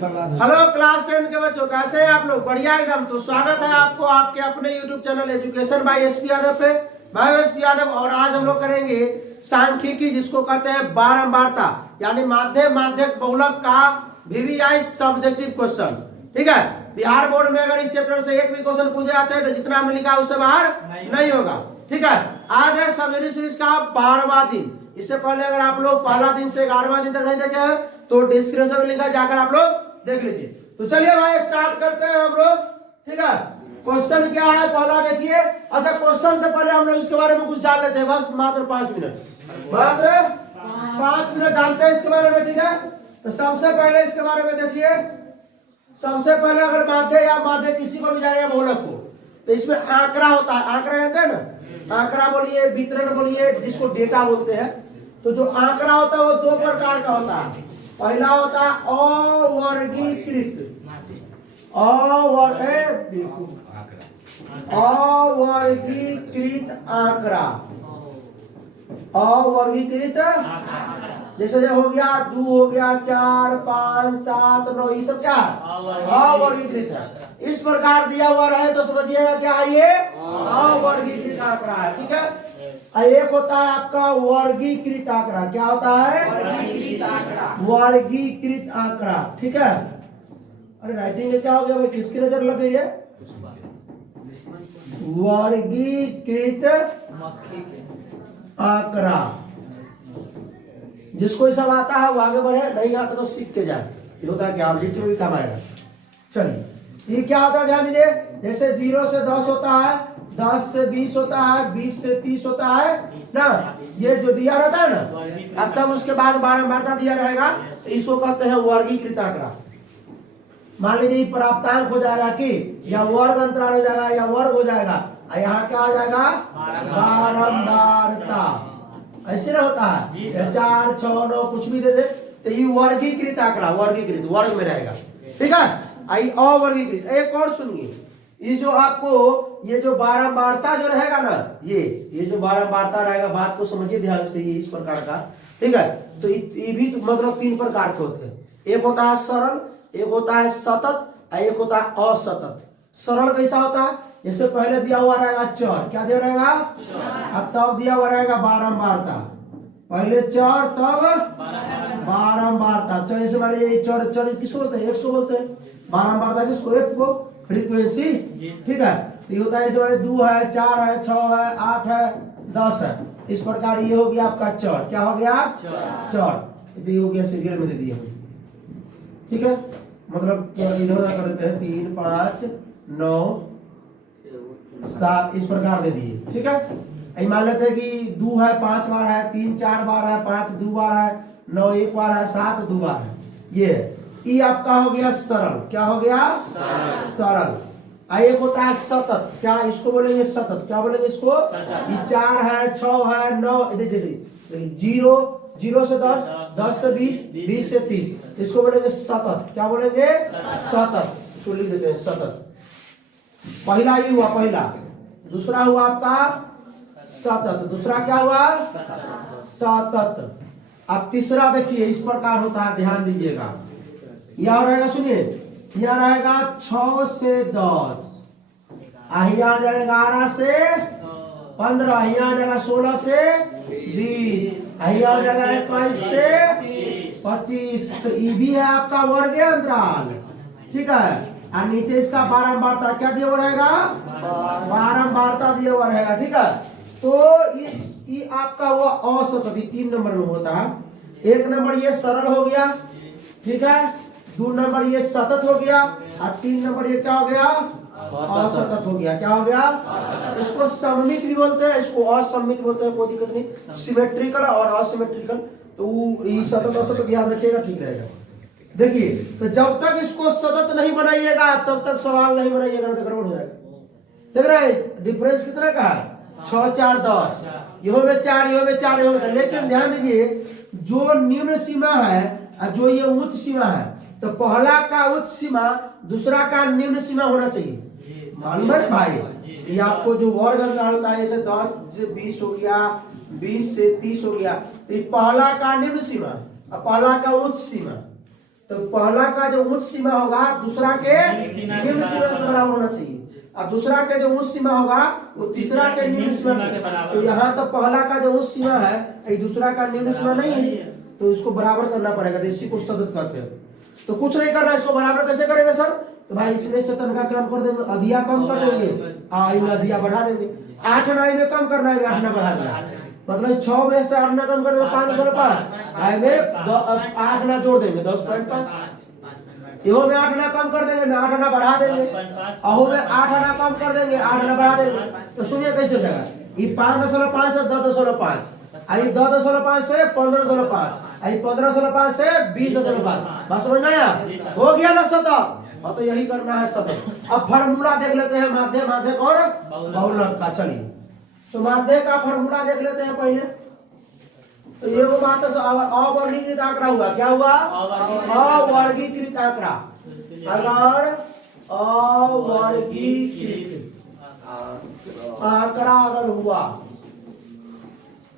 Hello class 10 के बच्चों, कैसे हैं आप लोग? बढ़िया एकदम। तो स्वागत है आपको आपके अपने YouTube channel education by SP Yadav पे। मैं एसपी यादव और आज हम लोग करेंगे सांख्यिकी, जिसको कहते हैं बारंबारता, यानी माध्यम माध्यक बहुलक का VVI सब्जेक्टिव क्वेश्चन। ठीक है, बिहार बोर्ड में अगर इस चैप्टर से एक भी क्वेश्चन पूछे जाते हैं तो जितना हमने लिखा उससे बाहर नहीं होगा। ठीक है, आज है सब्जेक्टिव सीरीज का 12वां दिन। इससे पहले अगर आप लोग पहला दिन से 11वां दिन तक नहीं देखे हैं तो डिस्क्रिप्शन में लिंक है, जाकर आप लोग देख लीजिए। तो चलिए भाई स्टार्ट करते हैं हम लोग। ठीक है, क्वेश्चन क्या है पहला देखिए। अच्छा, क्वेश्चन से पहले हम लोग इसके बारे में कुछ जान लेते हैं, बस मात्र 5 मिनट, मात्र 5 मिनट जानते हैं इसके बारे में। ठीक है, तो सबसे पहले इसके बारे में देखिए। सबसे पहले अगर माध्य या माध्य किसी को भी जानेगा बहुलक को, तो इसमें आंकड़ा होता है। आंकड़ा जानते हैं ना, आंकड़ा बोलिए, वितरण बोलिए, जिसको डेटा बोलते हैं। तो जो आंकड़ा होता है वो 2 प्रकार का होता है। पहला होता है अवर्गीकृत, अवर्गीकृत आंकड़ा। अवर्गीकृत जैसे हो गया 2 हो गया 4 5 7 9, ये सब क्या है? अवर्गीकृत है। इस प्रकार दिया हुआ रहे तो समझिएगा क्या है, ये अवर्गीकृत आंकड़ा है। ठीक है, एक होता है आपका वर्गीकृत आंकड़ा। क्या होता है? वर्गीकृत आंकड़ा। वर्गीकृत आंकड़ा। ठीक है, अरे राइटिंग में क्या हो गया भाई, किसकी नजर लग गई है? वर्गीकृत आंकड़ा। जिसको ये सब आता है वो आगे बढ़े, नहीं आता तो सीख के जाए। ये होता है क्या, ऑब्जेक्टिव भी काम आएगा। चलिए, ये क्या होता है ध्यान दीजिए। जैसे 0 से 10 होता है, 10 से 20 होता है, 20 से 30 होता है ना। ये जो दिया रहता है ना, अब तब उसके बाद बारंबारता दिया रहेगा, तो इसको कहते हैं वर्गीकृत आंकड़ा। मान लीजिए प्राप्तांक हो जाएगा कि, या वर्ग अंतराल हो जाएगा, या वर्ग हो जाएगा, यहाँ क्या हो जाएगा? बारंबारता। ऐसे ना होता है 4 6 9 कुछ भी दे दे, तो ये वर्गीकृत आंकड़ा, वर्गीकृत वर्ग में रहेगा। ठीक है, आई अवर्गीकृत। एक और सुनिए, ये जो आपको ये जो बारंबारता जो रहेगा ना, ये जो बारंबारता रहेगा, बात को समझिए ध्यान से, ये इस प्रकार का। ठीक है, तो ये भी तो मतलब 3 प्रकार के होते हैं। एक होता है सरल, एक होता है सतत, एक होता है असतत। सरल कैसा होता है? जैसे पहले दिया हुआ रहेगा चर, क्या दिया रहेगा? अब तब दिया हुआ रहेगा बारंबारता। पहले चर तब बारंबारता। चर से मान लीजिए चर, चर किसको बोलते हैं? 100 बोलते हैं। बारंबारता किसको? 1 को, फ्रीक्वेंसी। ठीक है, तो ये होता है जैसे 2 है, 4 है, 6 है, 8 है, 10 है। इस प्रकार ये हो गया आपका चर। क्या हो गया? चर। ये हो गया सीरियल में दे दिए हम। ठीक है, मतलब इधर कर देते हैं 3 5 9 7, इस प्रकार दे दिए। ठीक है, मान लेते हैं कि 2 है 5 बार है, 3 4 बार है, 5 2 बार है, 9 1 बार है, 7 2 बार है। ये आपका हो गया सरल। क्या हो गया? सरल। एक होता है सतत। क्या इसको बोलेंगे? सतत। क्या बोलेंगे इसको? ये 4 है, 6 है, 9, 0 से 10, 10 से 20, 20 से 30, इसको बोलेंगे सतत। क्या बोलेंगे? सतत। इसको लिख देते हैं सतत। पहला ही हुआ पहला, दूसरा हुआ आपका सतत, दूसरा क्या हुआ? सतत। अब तीसरा देखिए, इस प्रकार होता है, ध्यान दीजिएगा। यह रहेगा, सुनिए, यह रहेगा 6 से 10, यहाँ जाएगा 11 से 15, यहाँ जाएगा 16 से 20, यहाँ जाएगा 21 से 25। तो ये भी है आपका वर्ग अंतराल। ठीक है, और नीचे इसका बारंबारता क्या दिया हुआ रहेगा? बारंबारता दिया हुआ रहेगा। ठीक है, तो ये आपका हुआ औसत, 3 नंबर में होता है। 1 नंबर ये सरल हो गया। ठीक है, 2 नंबर ये सतत हो गया, और 3 नंबर ये क्या हो गया? असतत हो गया। क्या हो गया? इसको सममित भी बोलते हैं, इसको असममित बोलते हैं, कोई दिक्कत नहीं। सिमेट्रिकल और असिमेट्रिकल, तो ये सतत असतत याद रखिएगा, ठीक रहेगा। देखिए, तो जब तक इसको सतत नहीं बनाइएगा तब तक सवाल नहीं बनाइएगा, तो गड़बड़ हो जाएगा। देख रहे हैं डिफरेंस कितना का है? 6 4 10, यो में 4, यो में 4, यो में। लेकिन ध्यान दीजिए, जो निम्न सीमा है और जो ये उच्च सीमा है, तो पहला का उच्च सीमा, दूसरा का निम्न सीमा होना चाहिए। मालूम है भाई, ये आपको जो वर्ग अंतराल होता है, जैसे 10 से 20 हो गया, 20 से 30 हो गया, तो पहला का निम्न सीमा और पहला का उच्च सीमा। तो पहला का जो उच्च सीमा होगा दूसरा के निम्न सीमा के बराबर होना चाहिए, और दूसरा के जो उच्च सीमा होगा वो तीसरा के निम्न सीमा के बराबर। तो यहाँ तो पहला का जो उच्च सीमा है ये दूसरा का निम्न सीमा नहीं है, तो इसको बराबर करना पड़ेगा। तो इसी को सतत कहते हैं। तो कुछ नहीं करना, इसको बराबर कैसे करेंगे सर? तो भाई इसमें से तनख्वाह कम कर देंगे, अधिया कम कर देंगे, इनमें अधिया बढ़ा देंगे। 8 ना में कम करना है, 8 ना बढ़ा देना, मतलब 6 में से 8 ना कम कर देंगे 5.5, आई में 8 ना जोड़ देंगे 10.5, इहो में 8 ना कम कर देंगे, 8 ना बढ़ा देंगे, अहो में 8 ना कम कर देंगे, 8 ना बढ़ा देंगे। तो सुनिए कैसे हो जाएगा, ये 5.5 से 10.5, आई 10.5 से 15.5, आई 15.5 से 20.5। बात समझ में आया? हो गया ना सतत? हाँ, तो यही करना है सतत। अब फार्मूला देख लेते हैं माध्य, माध्य और बहुलक का। चलिए तो माध्य का फार्मूला देख लेते हैं पहले। तो ये वो बात अवर्गीकृत आंकड़ा हुआ, क्या हुआ? अवर्गीकृत आंकड़ा। अगर अवर्गीकृत आंकड़ा अगर हुआ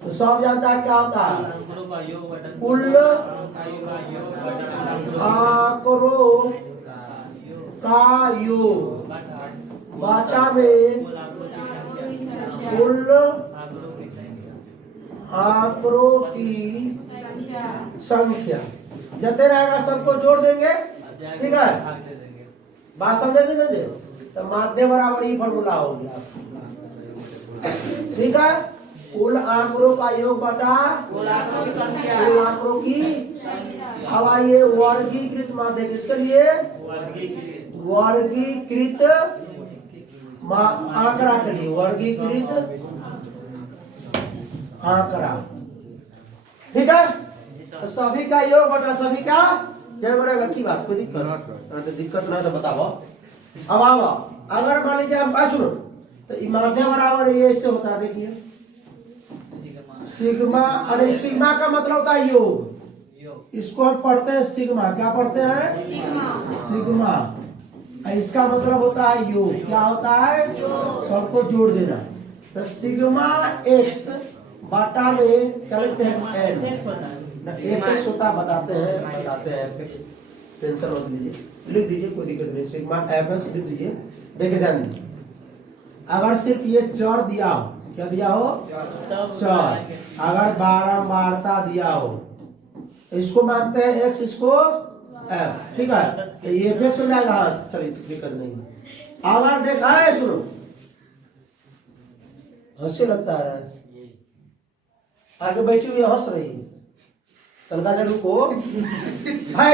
तो सब जानता है क्या होता है? कुल आंकड़ों का योग बाटा में कुल आंकड़ों की संख्या। जते रहेगा सबको जोड़ देंगे, ठीक है? बात समझेंगे समझे? तो माध्य बराबर ही फॉर्मूला हो गया, ठीक है? कुल आंकड़ों का योग बटा कुल आंकड़ों की। अब आइए वर्गीकृत माध्य, किसके लिए? वर्गीकृत आंकड़ा के लिए, वर्गीकृत आंकड़ा, ठीक है? तो सभी का योग बटा सभी का जय बड़े की बात, कोई दिक्कत? तो दिक्कत ना तो बताओ। अब आओ, अगर मान लीजिए हम सुनो, तो माध्य बराबर ये ऐसे होता है, देखिए सिग्मा। अरे सिग्मा का मतलब होता है योग, इसको हम पढ़ते हैं सिग्मा। क्या पढ़ते हैं? सिग्मा। इसका मतलब होता है योग। क्या होता है? सबको जोड़ देना। तो सिग्मा एक्स बाटा में क्या लिखते हैं? एन। एपेक्स होता है, बताते हैं एपेक्स, टेंशन मत लीजिए, लिख दीजिए, कोई दिक्कत नहीं। सिग्मा एपेक्स लिख दीजिए। देखिए ध्यान दीजिए, अगर सिर्फ ये चर दिया हो, क्या दिया हो? चर। अगर बारंबारता दिया हो, इसको मानते हैं एक्स, इसको एफ, ठीक है? तो ये एपेक्स हो जाएगा। चलिए दिक्कत नहीं। अगर देखा है, सुनो, हंसी लगता है, आगे बैठी हुई हंस रही, तनका देर रुको है।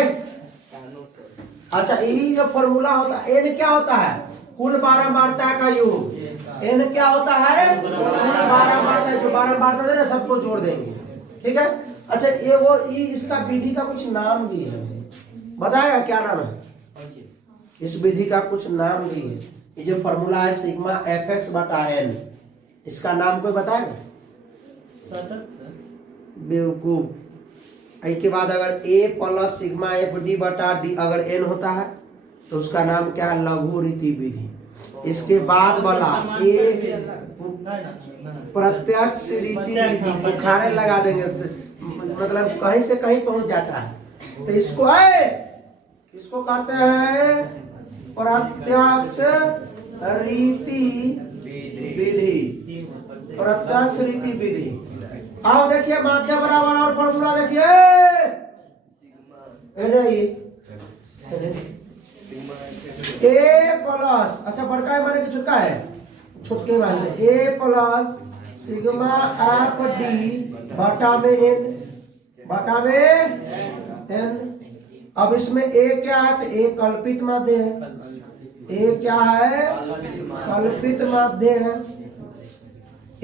अच्छा, यही जो फॉर्मूला होता है, एन क्या होता है? कुल बारंबारता का योग। एन क्या होता है? कुल बारंबारता, जो बारंबारता है ना सबको जोड़ देंगे, ठीक है? अच्छा, ये वो इसका विधि का कुछ नाम भी है, बताएगा क्या नाम है? इस विधि का कुछ नाम भी है। ये जो फॉर्मूला है सिग्मा एफ एक्स बटा एन, इसका नाम कोई बताएगा? बेवकूफ। के बाद अगर ए प्लस सिग्मा एफ डी बटा डी अगर एन होता है तो उसका नाम क्या है? लघु रीति विधि। इसके बाद वाला ए प्रत्यक्ष रीति विधि, बुखारे लगा देंगे, मतलब कहीं से कहीं पहुंच जाता है। तो इसको कहते हैं प्रत्यक्ष रीति विधि, प्रत्यक्ष रीति विधि। अब देखिए माध्य बराबर और फॉर्मूला देखिए, ए प्लस, अच्छा बड़का है माने कि छुटका है? छुटके माने ए प्लस सिग्मा एफ डी बटा में एन, बटा में एन। अब इसमें ए क्या है? तो ए कल्पित माध्य है। ए क्या है? कल्पित माध्य है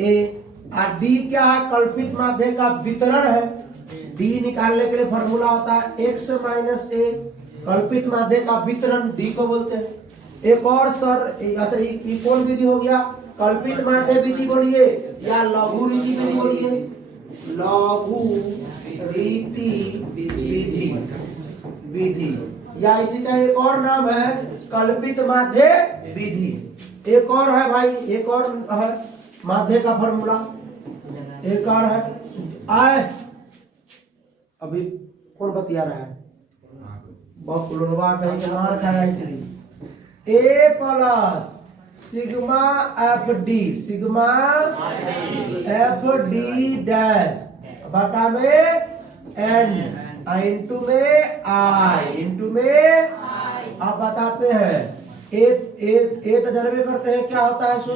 ए। और डी क्या है? कल्पित माध्य का वितरण है। डी निकालने के लिए फॉर्मूला होता है एक्स माइनस ए, कल्पित माध्य का वितरण डी को बोलते हैं। एक और सर, अच्छा ये कौन विधि हो गया? कल्पित माध्य विधि बोलिए या लघु रीति विधि बोलिए? लघु रीति विधि, या इसी का एक और नाम है कल्पित माध्य विधि। एक और है भाई, एक और है माध्य का फॉर्मूला, एक और है। आए अभी कौन बतिया रहा है? बकुलवा कहीं के मार खाया इसलिए A plus sigma F D dash बटा में एन इंटू में आई अब बताते हैं ए तजर्बे करते हैं क्या होता है सो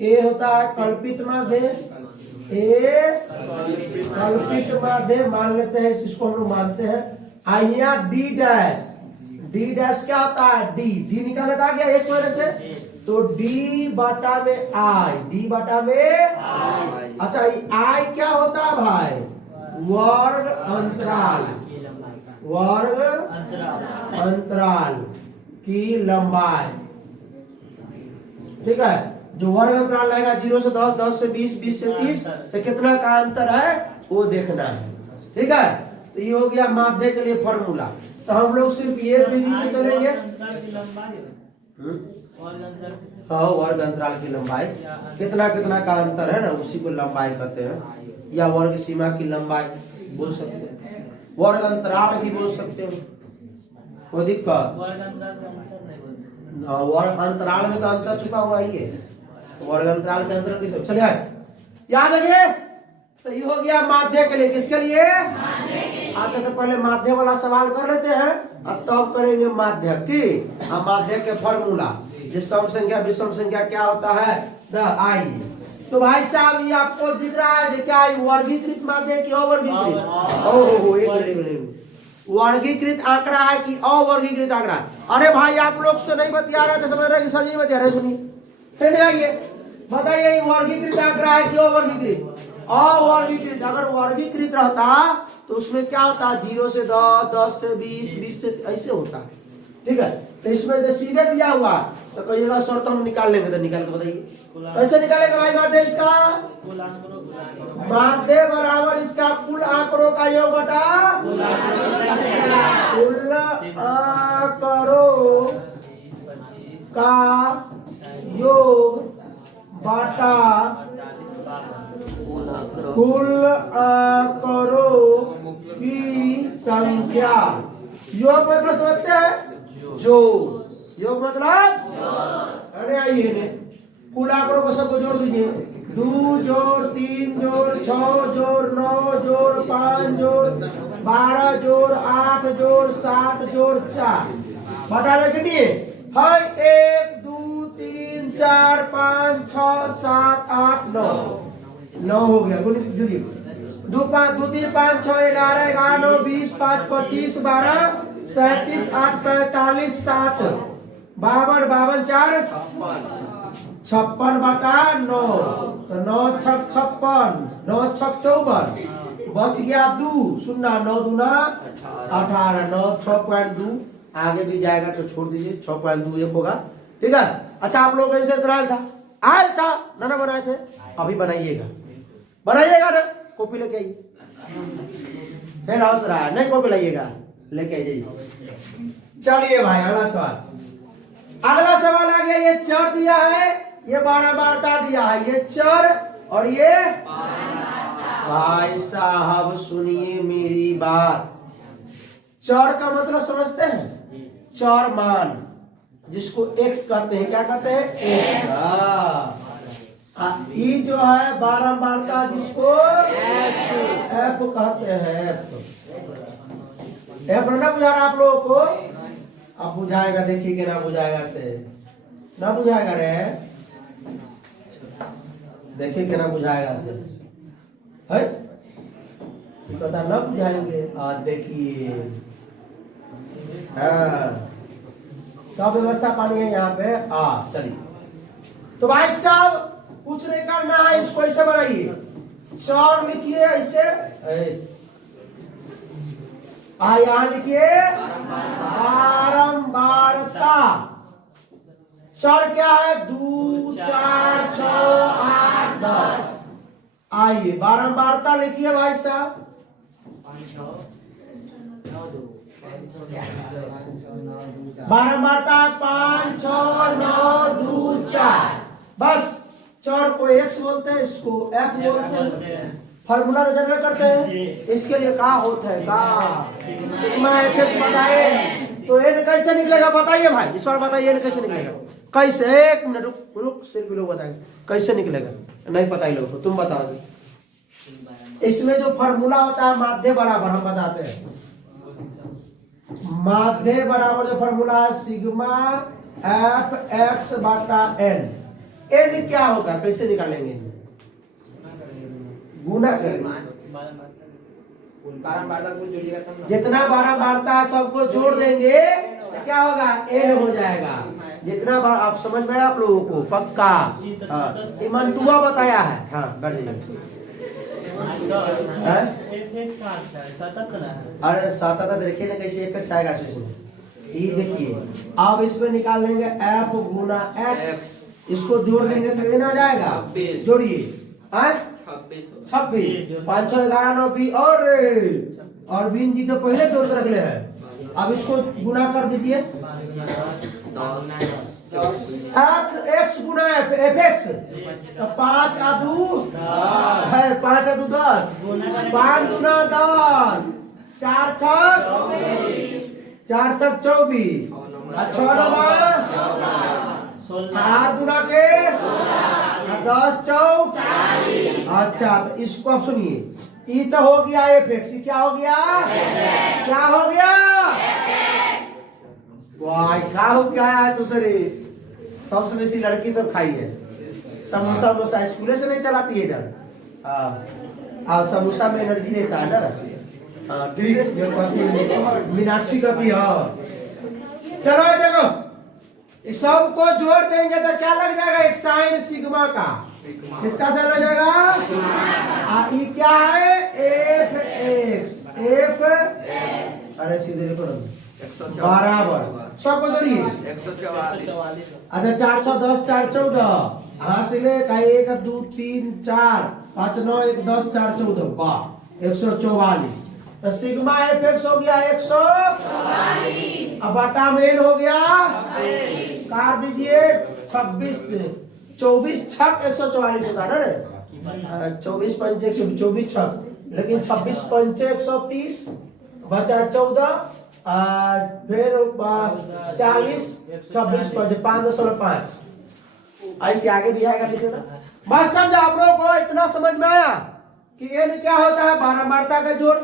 ए होता है कल्पित माध्य मान लेते हैं इसको हम लोग मानते हैं आइया डी डैश क्या होता है डी निकालने का गया एक्स वजह से तो डी बटा में आई अच्छा आई क्या होता है भाई वर्ग अंतराल की लंबाई ठीक है जो वर्ग अंतराल रहेगा 0 से 10 10 से 20 20 से 30 तो कितना का अंतर है वो देखना है ठीक है तो ये हो गया माध्य के लिए फॉर्मूला तो हम लोग सिर्फ ये विधि से चलेंगे हाँ वर्ग अंतराल की लंबाई कितना का अंतर है ना उसी को लंबाई कहते हैं या वर्ग सीमा की लंबाई बोल सकते हैं वर्ग अंतराल भी बोल सकते हो कोई दिक्कत वर्ग अंतराल में तो अंतर छुपा हुआ ही है वर्ग अंतराल के अंतर किस चलिए याद रखिए तो ये हो गया माध्य के लिए किसके लिए आते तो पहले माध्य वाला सवाल कर लेते हैं अब तब करेंगे माध्य की माध्य के फॉर्मूला जिस सम संख्या विषम संख्या क्या होता है आई तो भाई साहब ये आपको दिख रहा है क्या वर्गीकृत माध्य की अवर्गीकृत वर्गीकृत आंकड़ा है कि अवर्गीकृत आंकड़ा अरे भाई आप लोग से नहीं बतिया रहे थे समझ रहे सर नहीं बतिया रहे सुनिए आइए बताइए वर्गीकृत आंकड़ा है कि अवर्गीकृत अवर्गीकृत अगर वर्गीकृत रहता तो उसमें क्या होता 0 से 10 10 से 20 20 से ऐसे होता ठीक है तो इसमें तो सीधे दिया हुआ तो कहिएगा सर तो हम निकाल लेंगे तो निकाल के बताइए कैसे निकालेंगे भाई माध्य इसका माध्य बराबर इसका कुल आंकड़ों का योग बटा कुल आंकड़ों का योग बटा कुल आंकड़ों की संख्या योग मतलब समझते हैं जो योग मतलब अरे आइए कुल आंकड़ों को सबको जोड़ दीजिए 2 जोड़ 3 जोड़ 6 जोड़ 9 जोड़ 5 जोड़ 12 जोड़ 8 जोड़ 7 जोड़ 4 बताने के लिए है 1 2 3 4 5 6 7 8 9 9 हो गया बोलिए 2 5 2 3 5 6 11 11 9 20 5 25 12 37 8 45 7 52 4 56 बटा 9 तो 9 छक 56 9 छक 54 बच गया 2 शून्य 9 दूना 18 9 6.2 आगे भी जाएगा तो छोड़ दीजिए 6.2 एक होगा ठीक है अच्छा आप लोग ऐसे बनाया था आया था ना बनाए थे अभी बनाइएगा ना कॉपी लेके आइए फिर हंस रहा है नहीं कॉपी लाइएगा लेके आइए चलिए भाई अगला सवाल आ गया ये चर दिया है ये बारंबारता दिया है ये चर और ये भाई साहब सुनिए मेरी बात चर का मतलब समझते हैं चर मान जिसको x कहते हैं क्या कहते हैं x ये जो है बारंबारता जिसको f कहते हैं f ना बुझा रहा आप लोगों को अब बुझाएगा देखिए कि ना बुझाएगा से ना बुझाएगा रे देखिए कि ना बुझाएगा से है पता ना बुझाएंगे देखिए सब व्यवस्था पानी है यहाँ पे चलिए तो भाई साहब कुछ नहीं करना है इसको ऐसे बनाइए चौर लिखिए ऐसे यहाँ लिखिए बारंबारता चर क्या है 2 4 6 8 10 आइए बारंबारता लिखिए भाई साहब बारंबारता 5 6 9 2 4 बस चर को x बोलते हैं इसको f बोलते हैं फॉर्मूला जनरेट करते हैं इसके लिए का होता है का सिग्मा fx बटा तो एन कैसे निकलेगा बताइए भाई, इस बार बताइए एन कैसे निकलेगा। कैसे, एक मिनट रुक रुक, सिर्फ लोग बताएंगे कैसे निकलेगा, नहीं पता ही लोगों को, तुम बताओ। इसमें जो फॉर्मूला होता है माध्य बराबर, हम बताते हैं। माध्य बराबर जो फॉर्मूला है सिग्मा एफ एक्स बटा एन। एन क्या होगा, कैसे निकालेंगे, गुना करेंगे, जितना बारंबारता है सबको जोड़ देंगे तो क्या होगा, एन हो जाएगा। जितना बार आप समझ में आप लोगों को पक्का। हाँ, ईमान दुआ बताया है। हाँ बढ़िया। अरे सतत देखिए ना कैसे एफ आएगा इसमें, ये देखिए। अब इसमें निकाल लेंगे एफ गुना एक्स, इसको जोड़ लेंगे तो एन आ जाएगा। जोड़िए 26, 5 6 11 9 20 और बीन जी तो पहले जोड़ कर रख ले हैं। अब इसको गुना कर दीजिए, एक्स गुना एफ एक्स, तो 5 आदू है, 5 आदू 10, 5 गुना 10, 4 छक 24, 6 9 8 गुना के 10 चौक 40। अच्छा, तो इसको अब सुनिए, ई तो हो गया एफ एक्स, क्या हो गया, क्या हो गया, वाह क्या हो गया है। दूसरे सबसे बेसी लड़की सब खाई है समोसा, समोसा स्कूल से नहीं चलाती है इधर। हाँ, समोसा में एनर्जी देता है ना। हाँ ठीक, जो कहती है मीनाक्षी कहती है। हाँ चलो ये देखो, इस सब को जोड़ देंगे तो क्या लग जाएगा, एक साइन सिग्मा का। किसका साइन लग जाएगा, ये क्या है, एफ एक्स, एफ, अरे सीधे देखो बराबर, सबको जोड़िए 144। अच्छा 4 6 10 4 14, हाँ से ले 1 2 3 4 5 9 1 10 4 14, वाह 144। तो सिग्मा एफ एक्स हो गया 144, अब बटा मेन हो गया, काट दीजिए 26 24 छक 144 होता है ना, 24 पंचे 24 छक, लेकिन 26 पंचे 130, बचा 14, फिर 40 26 पंचे 505। आई के आगे भी आएगा, लिखे ना। बस समझा आप लोगों को, इतना समझ में आया कि एन क्या होता है, बारंबारता का जोड़।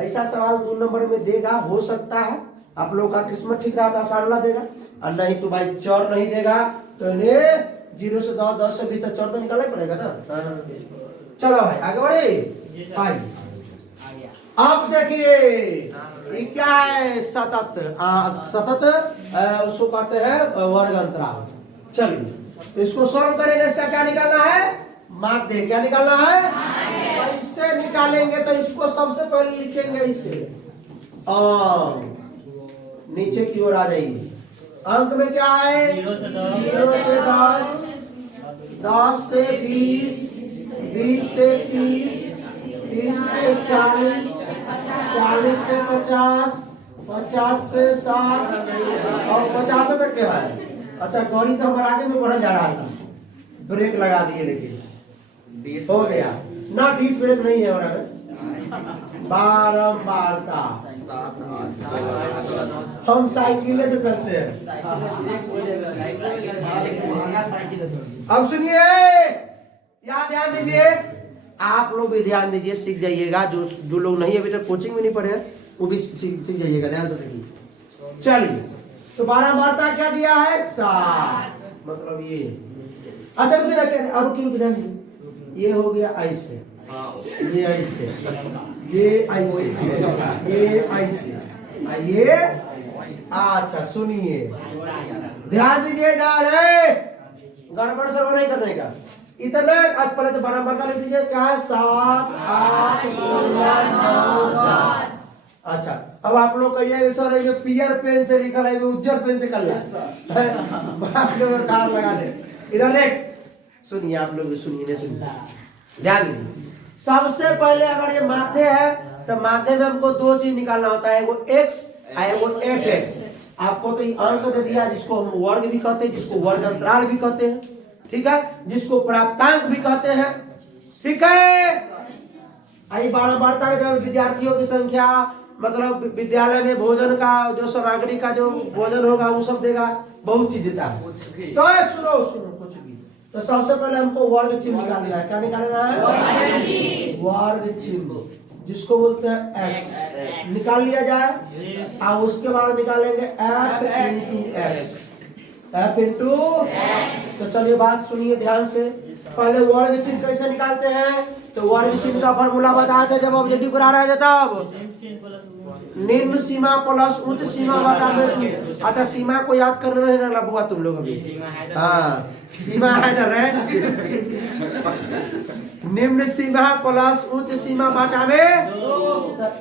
ऐसा सवाल 2 नंबर में देगा, हो सकता है आप लोगों का किस्मत ठीक रहा था सारला देगा, और नहीं तो भाई चौर नहीं देगा तो इन्हें 0 से 10 10 से 20 तक चौर तो निकालना ही पड़ेगा ना। चलो भाई आगे बढ़े। अब देखिए ये क्या है, सतत, सतत उसको कहते हैं वर्ग अंतराल। चलिए तो इसको सॉल्व करेंगे, इसका क्या निकालना है, माध्य। क्या निकालना है, इससे निकालेंगे तो इसको सबसे पहले लिखेंगे इसे, नीचे की ओर आ जाइए। अंक में क्या है, 0 से 10, 10 से 20, 20 से 30, 30 से 40, 40 से 50, 50 से 60 और 50 तक के बाद। अच्छा गणित हमारे आगे में बढ़ा जा रहा है, ब्रेक लगा दिए, लेकिन हो गया ना, 20 ब्रेक नहीं है हमारा में। बारंबारता, हम साइकिल से चलते हैं। अब सुनिए, यहाँ ध्यान दीजिए, आप लोग भी ध्यान दीजिए, सीख जाइएगा। जो लोग नहीं अभी तक कोचिंग में नहीं पढ़े हैं वो भी सीख जाइएगा, ध्यान से देखिए। चलिए तो बारंबारता क्या दिया है, 7, मतलब ये। अच्छा रुकिए रखिए, और रुकिए ध्यान दीजिए, ये हो गया ऐसे, ये ऐसे, ये ऐसे, ये ऐसे, ये। अच्छा सुनिए, ध्यान दीजिए, गड़बड़ सर्व नहीं करने का। इतना आज पहले तो बारंबारता लिख दीजिए, क्या है, 7 8 16 9 10। अच्छा अब आप लोग कहिए सर ये पियर पेन से लिखा है, उज्जर पेन से कर लगा दे। इधर देख, सुनिए आप लोग, सुनिए सुनिए, ध्यान दीजिए। सबसे पहले अगर ये माध्य है तो माध्य में हमको 2 चीज निकालना होता है, वो एक्स और वो एफ एक्स। आपको तो ये अंक दे दिया, जिसको हम वर्ग भी कहते हैं, जिसको वर्ग अंतराल भी कहते हैं, ठीक है, जिसको प्राप्तांक भी कहते हैं, ठीक है। आई बारंबारता के विद्यार्थियों की संख्या मतलब विद्यालय में भोजन का जो सामग्री का जो भोजन होगा वो सब देगा, बहुत चीज देता है। तो सुनो सुनो कुछ भी, तो सबसे पहले हमको वर्ग चिन्ह निकालना है। क्या निकालना है? वर्ग चिन्ह, जिसको बोलते हैं x। निकाल लिया जाए और उसके बाद निकालेंगे f into x। f into x। तो चलिए बात सुनिए ध्यान से। पहले वर्ग चिन्ह कैसे निकालते हैं? तो वर्ग चिन्ह का फॉर्मूला बताए थे जब ऑब्जेक्टिव करा रहे थे तब, निम्न सीमा प्लस उच्च सीमा बटा में। अच्छा सीमा को याद करना नहीं ना बुआ तुम लोग अभी। हाँ सीमा है ना रे। निम्न सीमा प्लस उच्च सीमा बटा में। तो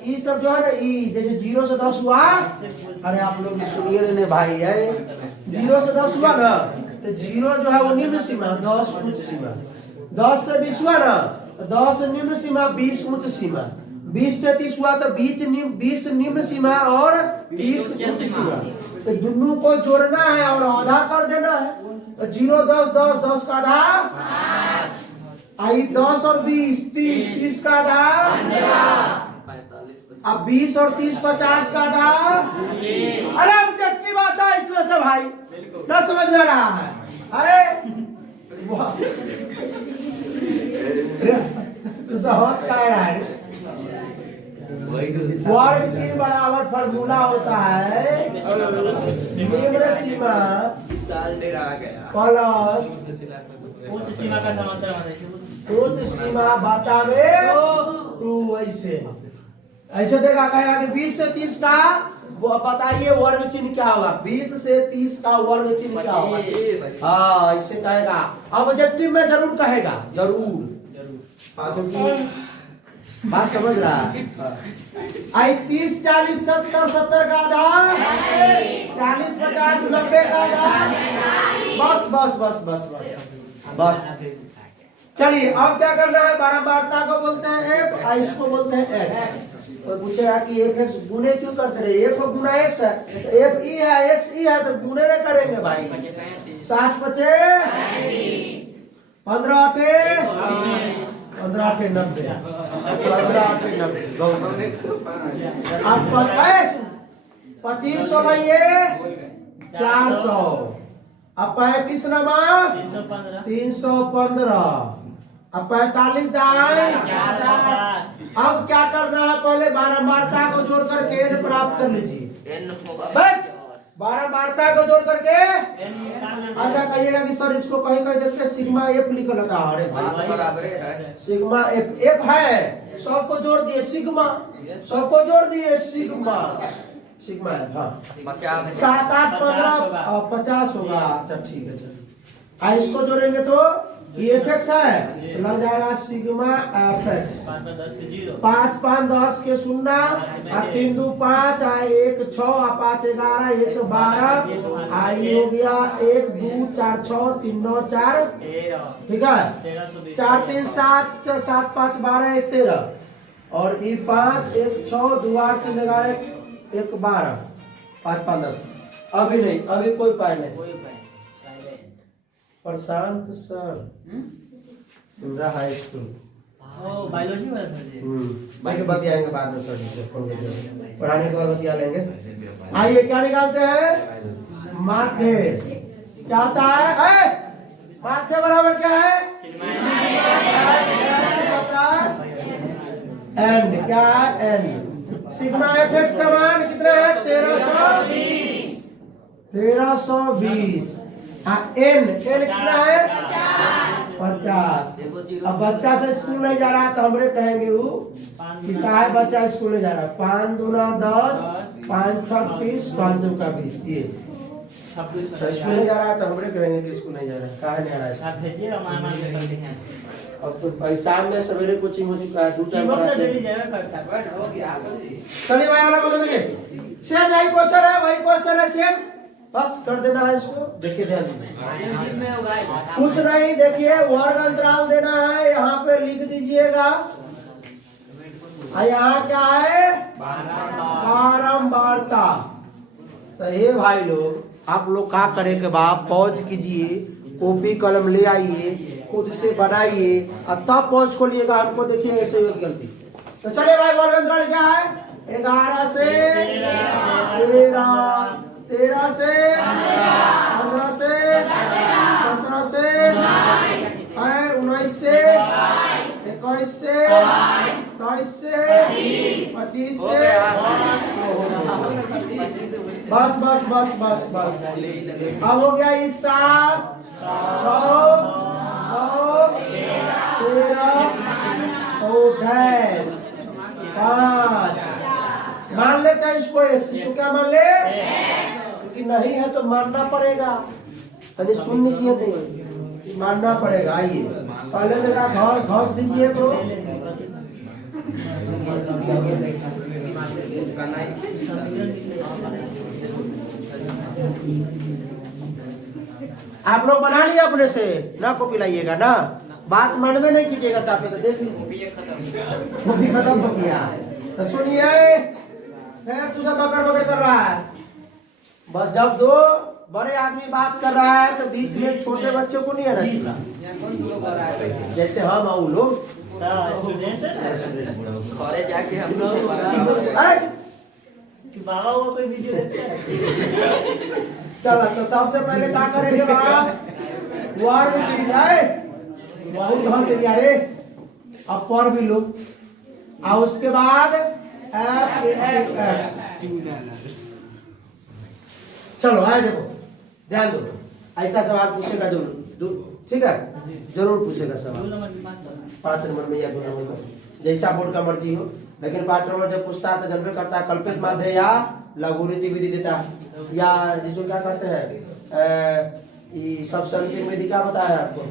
ये सब जो है ना, ये जैसे 0 से 10 हुआ। अरे आप लोग सुनिए ना भाई, है 0 से 10 हुआ ना, तो 0 जो है वो निम्न सीमा, 10 उच्च सीमा। 10 से 20 हुआ ना, 10 निम्न सीमा, 20 उच्च सीमा। 20 से 30 हुआ तो 20 निम्न सीमा और 30 उच्च सीमा। तो दोनों को जोड़ना है और आधा कर देना है। तो 0 10 10 10 का आधा 10 और 20 30 30 का आधा। अब 20 और 30 50 का आधा। अरे ऑब्जेक्टिव बात है इसमें से भाई, ना समझ में रहा है? अरे तो साहस का है। वर्ग के बराबर फॉर्मूला होता है निम्न सीमा प्लस उच्च सीमा का समांतर उच्च सीमा बटा में 2। ऐसे देखा कहेगा कि 20 से 30 का वो बताइए वर्ग चिन्ह क्या होगा? 20 से 30 का वर्ग चिन्ह क्या होगा? हाँ ऐसे कहेगा, ऑब्जेक्टिव में जरूर कहेगा, जरूर। हाँ क्योंकि बात समझ रहा है। आई 30 40 70 70 का आधा, 40 50 90 का आधा। बस बस बस बस बस बस। चलिए अब क्या करना है? बारंबारता को बोलते हैं f और इसको बोलते हैं x। और पूछेगा कि f x गुने क्यों करते रहे? f गुना x है, f e है, x e है, तो गुने नहीं करेंगे भाई। 7 5 15 8 15 8 90 15 8 90। अब 25 16 400। अब 35 नमा 315। अब 45 दाएं। अब क्या करना है? पहले बारंबारता को जोड़ करके n प्राप्त कर लीजिए। बारंबारता को जोड़ करके। अच्छा कहिएगा कि सर इसको कहीं कहीं देखते सिग्मा एफ लिखल होता है। अरे भाई सिग्मा एफ एफ है, सबको जोड़ दिए सिग्मा, सबको जोड़ दिए सिग्मा सिग्मा एफ। हाँ 7 8 15 50 होगा। अच्छा ठीक है चलो, इसको जोड़ेंगे तो ये एफ एक्स है, तो लग जाएगा सिग्मा एफ एक्स। 5 5 10 के 0 3 2 5 1 6 5 11 1 12 आई हो गया 1 2 4 6 3 9 4। ठीक है 4 3 7 7 5 12 1 13 और ये 5 1 6 2 8 3 11 1 12 5 5 10। अभी नहीं, अभी कोई पाई नहीं। Prashant sir Simra high school biology वाला सर जी। बाकी बतियाएंगे बाद में सर जी, पढ़ाने के बाद बतिया लेंगे। आइए क्या निकालते हैं? माध्य। क्या होता है? माध्य बराबर क्या है? एन। क्या है? एन। सिग्मा एफ एक्स का मान कितना है? 1320। एन कितना है? 50। अब बच्चा से स्कूल नहीं जा रहा तो हमरे कहेंगे वो कि काहे बच्चा स्कूल नहीं जा रहा? 5 दूना 10 5 6 30 5 चौका 20। ये स्कूल नहीं जा रहा तो हमरे कहेंगे कि स्कूल नहीं जा रहा, काहे नहीं आ रहा है? आप भेजिएगा मामा के कर देंगे। अब तो शाम में सवेरे कोचिंग हो चुका है, 2 टाइम सीमा पढ़ाते डेली हैं। जाएगा करता हो गया। चलिए भाई वाला क्वेश्चन देखिए, सेम यही क्वेश्चन है, वही क्वेश्चन है सेम, बस कर देना है इसको। देखिए ध्यान कुछ नहीं, देखिए वर्ग अंतराल देना है, यहाँ पे लिख दीजिएगा। यहाँ क्या है? बारंबारता। तो ये भाई लोग आप लोग क्या करें के बाद पॉज कीजिए, कॉपी कलम ले आइए, खुद से बनाइए और तब पॉज खोलिएगा। हमको देखिए ऐसे गलती। तो चलिए भाई वर्ग अंतराल क्या है? 11 से 13, 13 से 15 से 17 से 19 से 21 से 22 से 25 से बस बस बस बस बस। अब हो गया इस 7 6 9 13 और 10 5। मान लेते हैं इसको x, इसको क्या मान ले? क्योंकि नहीं है तो मानना पड़ेगा। अरे सुन लीजिए तो मानना पड़ेगा। आइए पहले मेरा घर घस दीजिए तो आप लोग बना लिया अपने से ना, कॉपी लाइएगा ना, बात मन में नहीं कीजिएगा साहब। तो देख लीजिए कॉपी खत्म हो गया। तो सुनिए तुझे बकर बकर कर रहा है। बस जब दो बड़े आदमी बात कर रहा है तो बीच में छोटे बच्चों को नहीं आना चाहिए। जैसे हम और लोग जाके हम लोग बाबा वो कोई वीडियो देखते हैं। चलो तो सबसे पहले क्या करेंगे बाबा? वार में चीज है बहुत हंस लिया रे। अब पर भी लो और उसके बाद चलो आए देखो ध्यान दो। ऐसा सवाल पूछेगा जरूर, ठीक है जरूर पूछेगा सवाल। 5 नंबर में या 2 नंबर में जैसा बोर्ड का मर्जी हो, लेकिन 5 नंबर जब पूछता है तो जनरल करता है कल्पित माध्य या लघु रीति विधि देता है, या जिसको क्या कहते हैं सब संकेत में क्या बताया आपको?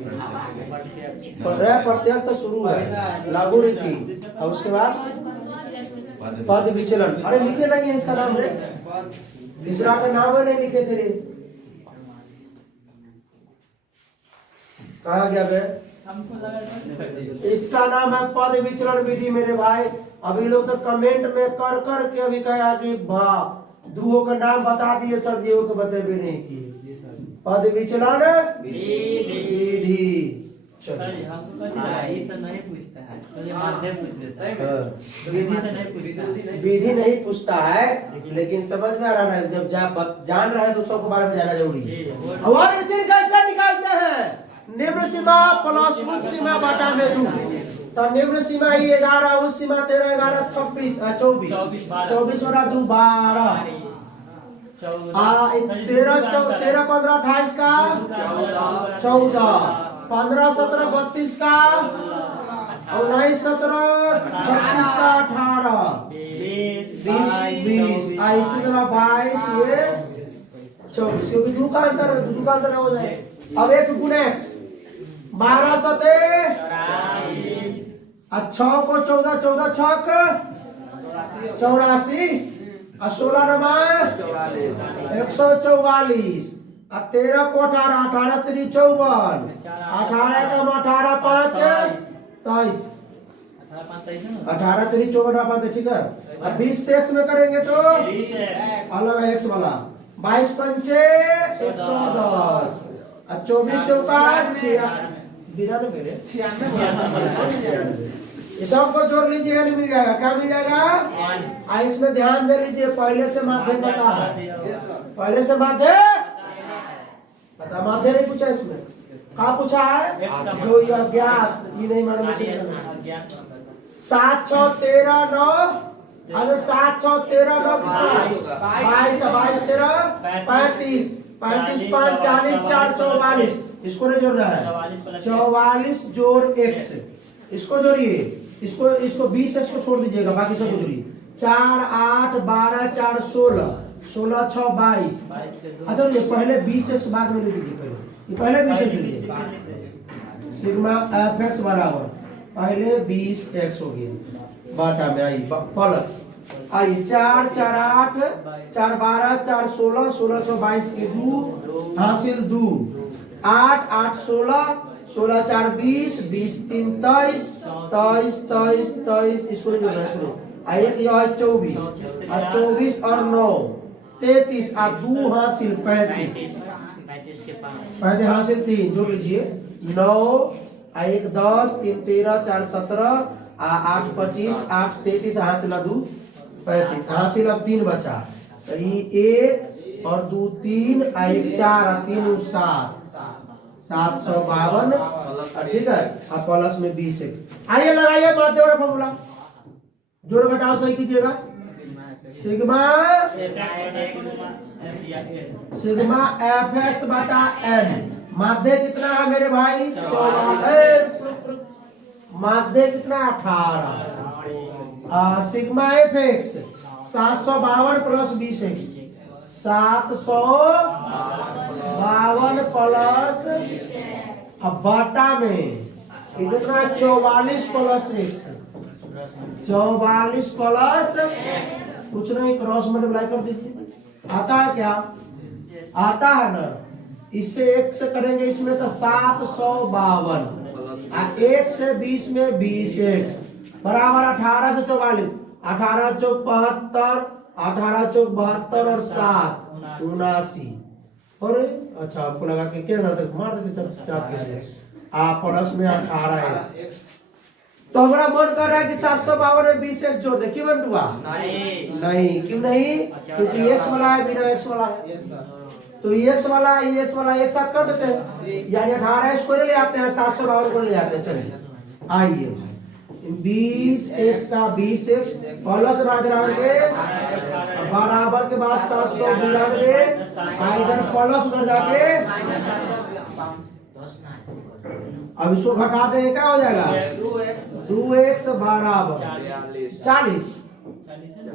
प्रत्यय तो शुरू है लघु रीति और उसके बाद पद विचलन। अरे लिखे नहीं है इसका नाम रे, तीसरा का नाम है नहीं लिखे थे रे, कहा गया वे? इसका नाम है पद विचलन विधि मेरे भाई। अभी लोग तो कमेंट में कर कर के अभी कहा कि दुओ का नाम बता दिए सर जी, को बते भी नहीं किए। पद विचलन विधि विधि नहीं पूछता है, लेकिन समझ में आ रहा है जब जान रहा है तो सबको बारे में जाना जरूरी है। और कैसे निकालते हैं? निम्न सीमा प्लस उच्च सीमा बाटा में 2। तो निम्न सीमा ही 11, उच्च सीमा 13 11 26 24 और 2 12 13 15 28 का 14 15 17 32 का 19 17 36 का 18 20 इसी तरह 22 ये 24, क्योंकि 2 का अंतर हो जाए। अब एक गुणेश 12 सते 6 को 14 14 छक 84 और 16 नंबर 144 और 13 को 18 18 3 54 18 का 18 5 23 18 3 54 5, ठीक है। अब 20 से x में करेंगे तो अलग है x वाला। 22 पंचे 110 और 24 चौका 96 ये सबको जोड़ लीजिए, मिल जाएगा। क्या मिल जाएगा? इसमें ध्यान दे लीजिए, पहले से माध्य पता है, पहले से माध्य पता, माध्य नहीं पूछा इसमें। कहा पूछा है? जो ये अज्ञात ये नहीं मालूम। 7 6 13 9 अरे 7 6 13 9 22 22 13 35 35 5 40 4 44। इसको नहीं जोड़ रहा है, 44 जोड़ x, इसको जोड़िए। इसको 20 x को छोड़ दीजिएगा, बाकी सब जोड़िए। 4 8 12 4 16 16 6 22। अच्छा ये पहले 20 x बाद में ले लीजिए, पहले 20 x लीजिए। सिग्मा f(x) बराबर पहले 20 x हो गया, बाटा में आई प्लस आई 4 4 8 4 12 4 16 16 6 22 के 2 हासिल 2 8 8 16 16 4 20 20 3 23 23 23 23। इसको जो है सुनो एक यह है 24 और 24 और 9 33 और 2 हासिल 35 35 हासिल 3 जोड़ लीजिए 9 1 10 3 13 4 17 8 25 8 33 हासिल 2 35 हासिल अब 3 बचा तो ये 1 और 2 3 और 1 4 और 3 7 752 ठीक है अब प्लस में 20x आइए लगाइए माध्य वाला फॉर्मूला जोड़ घटाओ सही कीजिएगा सिग्मा सिग्मा fx बटा n माध्य कितना है मेरे भाई 14 माध्य कितना 18 sigma fx 752 plus 20x 752 plus अब बटा में कितना 44 प्लस x 44 प्लस कुछ नहीं क्रॉस मल्टीप्लाई कर दीजिए आता है क्या आता है ना इससे 1 से करेंगे इसमें तो 752 1 से 20 में 20x बराबर 18 से 44 18 चौक 72 18 चौक 72 और 7 79 और अच्छा आपको लगा के क्या मार देते प्लस में 18x तो हमारा मन कर रहा है कि 752 में 20x जोड़ दे क्यों बंटुआ नहीं क्यों नहीं क्योंकि x वाला है बिना x वाला है तो x वाला एक साथ कर देते हैं यानी 18x को ले आते हैं 752 को ले आते हैं चलिए आइए 20x का 20x प्लस बराबर के बाद 792 इधर प्लस उधर जाके अब इसको घटा दें क्या हो जाएगा 2x बराबर 40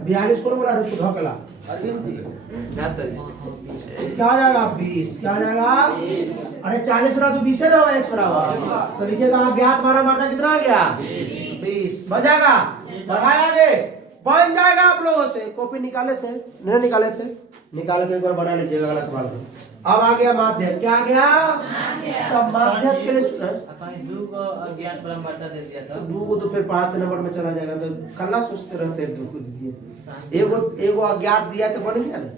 42 को बोला इसको धोकला अरविंद जी क्या हो जाएगा 20 क्या हो जाएगा अरे 40 रहा तो 20 ना होगा इस बराबर तो लिखिएगा ज्ञात मारा मारना कितना आ गया 20 बन जाएगा बढ़ाया आगे बन जाएगा आप लोगों से कॉपी निकाले थे नहीं निकाले थे निकाल के एक बार बना लीजिएगा अगला सवाल अब आ गया माध्य क्या आ गया तब माध्य के लिए दो को अज्ञात परम्परा दे दिया था दो को तो फिर 5 नंबर में चला जाएगा तो कल्ला सोचते रहते हैं दो को दिए एगो अज्ञात दिया तो बन गया ना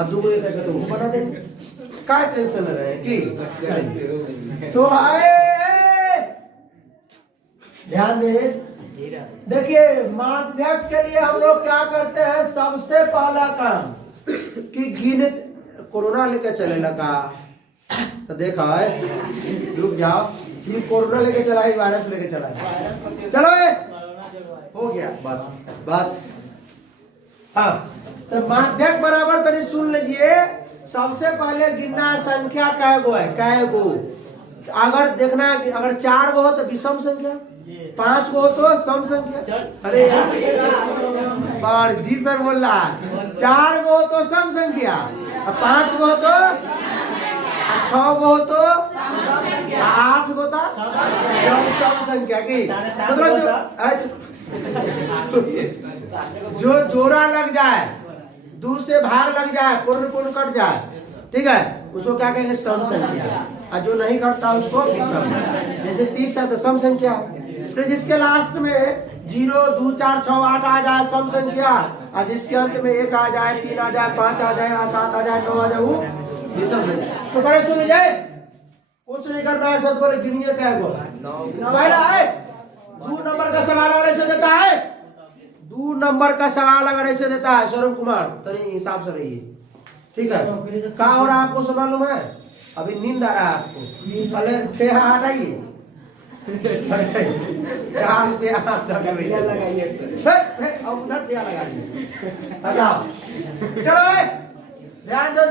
अब दो को देकर तो वो बना देंगे क्या टेंशन रहे कि चलिए तो आए ध्यान दे देखिए माध्यक के लिए हम लोग क्या करते हैं सबसे पहला काम कि गिनती कोरोना लेकर चले लगा तो देखा है रुक जाओ ये कोरोना लेके चला है वायरस लेके चला है चलो ये हो गया बस बस हाँ तो माध्यक बराबर तनी सुन लीजिए सबसे पहले गिनना संख्या कै गो है कै गो अगर देखना है अगर 4 गो हो तो विषम संख्या 5 को तो सम संख्या अरे यार जी सर बोल रहा है 4 को तो सम संख्या 5 को तो 6 को तो 8 को था सम संख्या की मतलब जो जोड़ा लग जाए 2 से भाग लग जाए पूर्ण कट जाए ठीक है उसको क्या कहेंगे सम संख्या और जो नहीं करता उसको विषम जैसे 30 है तो सम संख्या फिर जिसके लास्ट में 0 2 4 6 8 आ जाए सम संख्या और जिसके अंत में 1 आ जाए 3 आ जाए 5 आ जाए 7 आ जाए 9 आ जाए वो विषम संख्या तो पहले सुन लीजिए कुछ नहीं करना है सबसे पहले गिनिए क्या को पहला है 2 नंबर का सवाल अगर ऐसे देता है 2 नंबर का सवाल अगर ऐसे देता है सौरभ कुमार तो हिसाब से रहिए ठीक है क्या हो रहा है आपको मालूम है अभी नींद आ रहा है आपको पहले ठेहा हटाइए लगाइए उधर ठेहा लगाइए चलो ध्यान दो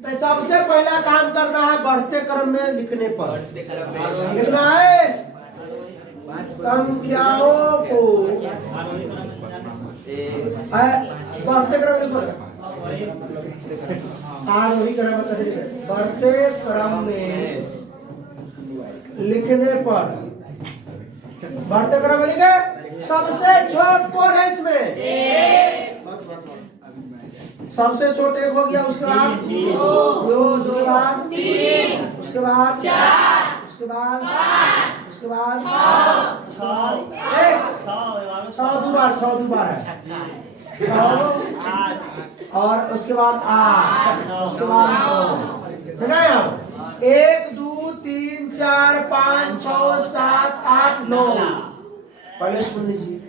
तो सबसे पहला काम करना है बढ़ते क्रम में लिखने पर लिखना है संख्याओं को बढ़ते क्रम में आरोही क्रम बढ़ते क्रम में लिखने पर बढ़ते क्रम में लिखे सबसे छोट कौन है इसमें सबसे छोटे हो गया उसके बाद 2 बाद 3 उसके बाद 4 उसके बाद 5 उसके बाद 6 दो बार है 6 और उसके बाद 8 उसके बाद 9 1 2 3 4 5 6 7 8 9 पहले सुन लीजिए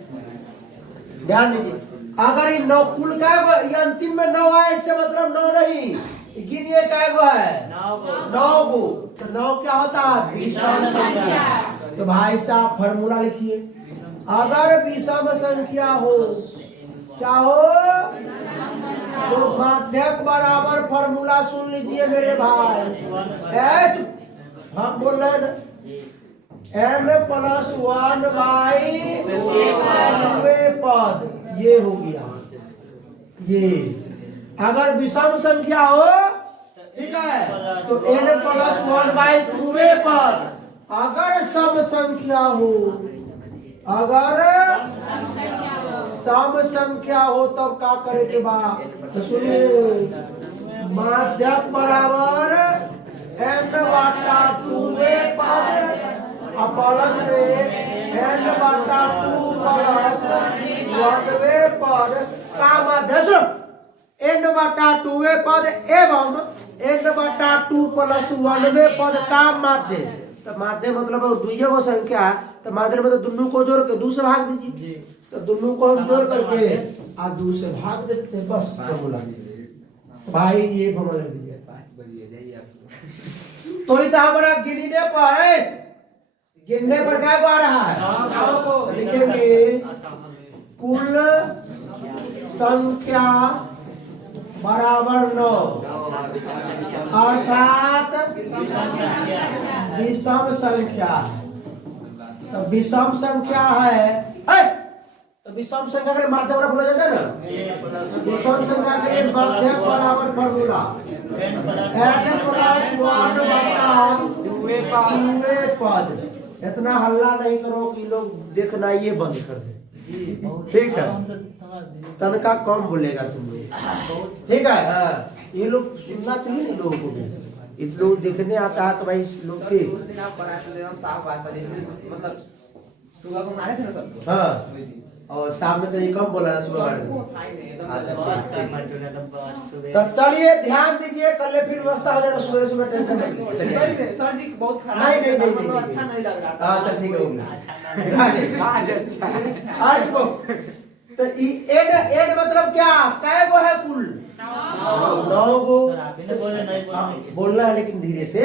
ध्यान दीजिए, अगर ये 9 कुल का ये अंतिम में 9 आए, इससे मतलब 9 नहीं, गिनिए क्या है 9 गो, तो 9 क्या होता है विषम संख्या। तो भाई साहब फॉर्मूला लिखिए, अगर विषम संख्या हो, क्या हो, तो माध्यक बराबर फॉर्मूला सुन लीजिए मेरे भाई। हम बोल रहे हैं n+1 बाई पद, ये हो गया। ये अगर विषम संख्या हो, ठीक है, तो n+1 बाई 2 पद। अगर सम संख्या हो, अगर सम संख्या हो तब क्या करे के बाद, तो सुनिए, माध्यक बराबर n/2 पद प्लस में n/2 प्लस 1 पद का माध्य, n/2 पद एवं n/2 प्लस 1 पद का माध्य। तो माध्य मतलब दुइये को संख्या है, तो माध्य में तो दोनों को जोड़ के 2 से भाग दीजिए, तो दोनों को हम जोड़ करके 2 से भाग देते हैं, बस फॉर्मूला। भाई ये फॉर्मूला दीजिए, तो ही तो हमारा गिनने पर क्या आ रहा है, लिखेंगे कुल संख्या बराबर 9, अर्थात विषम संख्या। तो विषम संख्या है, तो विषम संख्या के माध्यम बराबर बोला जाता है ना, विषम संख्या के लिए माध्यम बराबर फॉर्मूला n+1/2 पद। इतना हल्ला नहीं करो कि लोग देखना ये बंद कर दे, ठीक है, तनका कम बोलेगा तुम लोग, ठीक है। हाँ, ये लोग सुनना चाहिए ना लोगों को भी, इन लोग देखने आता है तो भाई इस लोग के मतलब सुबह को मारे थे ना सबको। हाँ, और शाम में तो ये कम बोला ना, सुबह मारे थे। तो चलिए ध्यान दीजिए, कल फिर व्यवस्था हो जाएगा, सुबह सुबह टेंशन नहीं। सर जी बहुत खराब, नहीं अच्छा नहीं लग रहा था। अच्छा ठीक है, हो गया आज, अच्छा आज वो। तो एड मतलब क्या, कै गो है कुल 9 गो, बोलना है लेकिन धीरे से।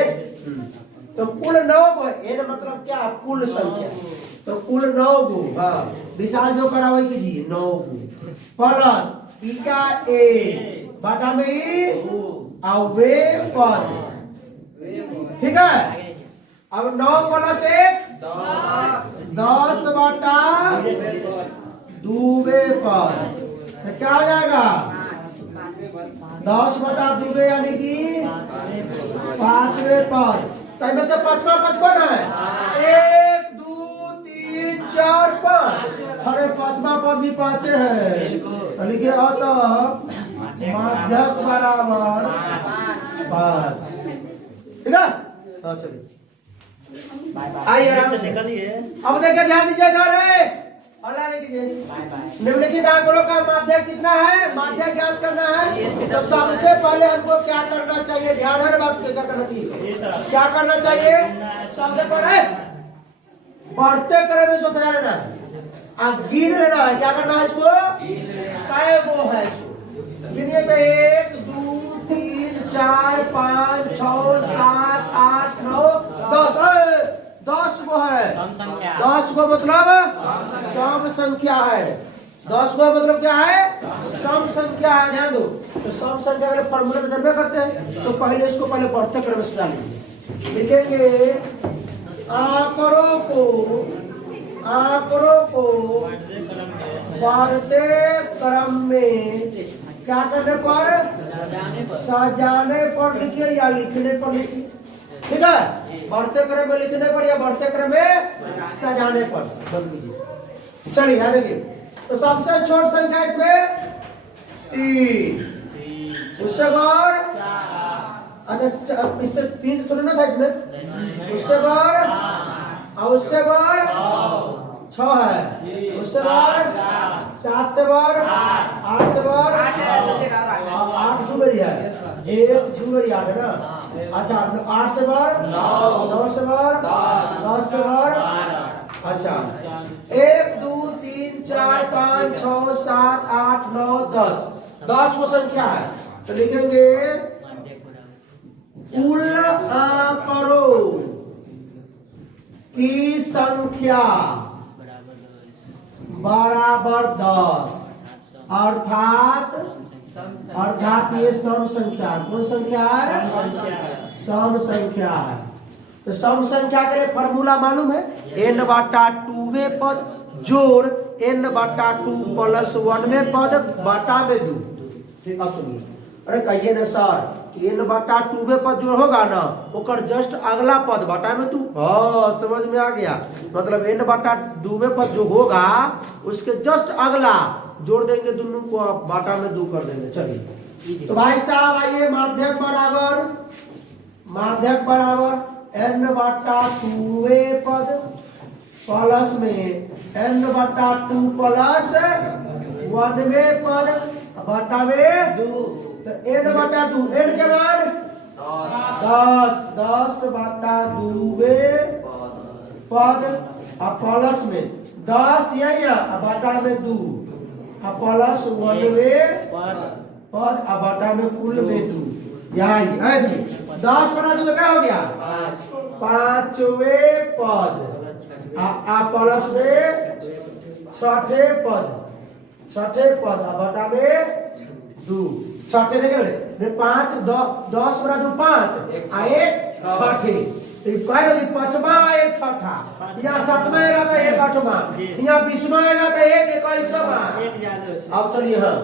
तो कुल 9 गो, एन मतलब क्या, कुल संख्या, तो कुल 9 गो। हाँ, विशाल जो करा वही कीजिए, 9 गो प्लस ई का ए बाटा में ई वे पद, ठीक है। अब 9 प्लस 1 10 बटा 2 पद, तो क्या हो जाएगा 10 बटा 2 यानी कि 5वें पद। तो इनमें से 5वां पद कौन है, 1 2 3 4 5, अरे 5वां पद भी 5 है, तो लिखिए अतः माध्यक बराबर 5, ठीक है। चलिए आइए आराम से, अब देखिए ध्यान दीजिए इधर, हल्ला नहीं कीजिए। निम्नलिखित आंकड़ों का माध्य कितना है, माध्य ज्ञात करना है। तो सबसे पहले हमको क्या करना चाहिए, ध्यान है बात, क्या करना चाहिए, क्या करना चाहिए, सबसे पहले बढ़ते क्रम में इसको सजा लेना है, गिन लेना है। क्या करना है इसको, कै गो है इसको गिनिए, तो 1 2 3 4 5 6 7 8 9 10, 10 गो है, 10 गो मतलब सम संख्या है, 10 गो मतलब क्या है, सम संख्या है। ध्यान दो, तो सम संख्या के फॉर्मूला तो जानते करते हैं, तो पहले इसको पहले बढ़ते क्रम से डालेंगे, लिखेंगे आंकड़ों को बढ़ते क्रम में क्या करने पर, सजाने पर लिखिए या लिखने पर लिखिए, ठीक है। बढ़ते क्रम में लिखने पर या बढ़ते क्रम में सजाने पर बन लीजिए। चलिए याद रखिए, तो सबसे छोटी संख्या इसमें 3, उससे बड़, अच्छा इससे 3 से छोटा ना था इसमें, उससे बड़ और उससे बड़ 6 है, उससे बड़ 7 से बड़ 8 से बड़ 8 जुबेरी है, 1 जुबेरी 8 है ना। अच्छा 8 से बड़ 9 से बड़ 10 से बड़, अच्छा 1 2 3 4 5 6 7 8 9 10 10 को संख्या है तो लिखेंगे कुल आंकड़ों की संख्या बराबर 10 अर्थात ये सम संख्या है। कौन संख्या है? सम संख्या है। तो सम संख्या के लिए फॉर्मूला मालूम है? n/2वें पद जोड़ n/2 + 1वें पद बटा में 2। ठीक, अब सुनिए। अरे कहिए ना सर कि n/2वें पद जो होगा ना ओकर जस्ट अगला पद बटा में 2। हाँ, समझ में आ गया। मतलब n/2वें पद जो होगा उसके जस्ट अगला जोड़ देंगे, दोनों को बाटा में 2 कर देंगे। चलिए तो भाई साहब आइए, माध्यक बराबर n/2वें पद प्लस में n/2 + 1वें पद बटा में 2। तो n/2 n के मान 10/2वें पद प्लस में 10 या बटा में 2 प्लस 1वें पद बटा में कुल में 2। यहाँ 10/2 क्या हो गया? 5वें पद प्लस में 6ठे पद बटा में 2। 6ठे देखे 5 10/2 5 आ 1 6ठे। कह 5वां 1 6ठा, यहाँ 7वां आएगा तो 1 8वां, यहाँ 20वां आएगा तो 1 21वां। अब चलिए हाँ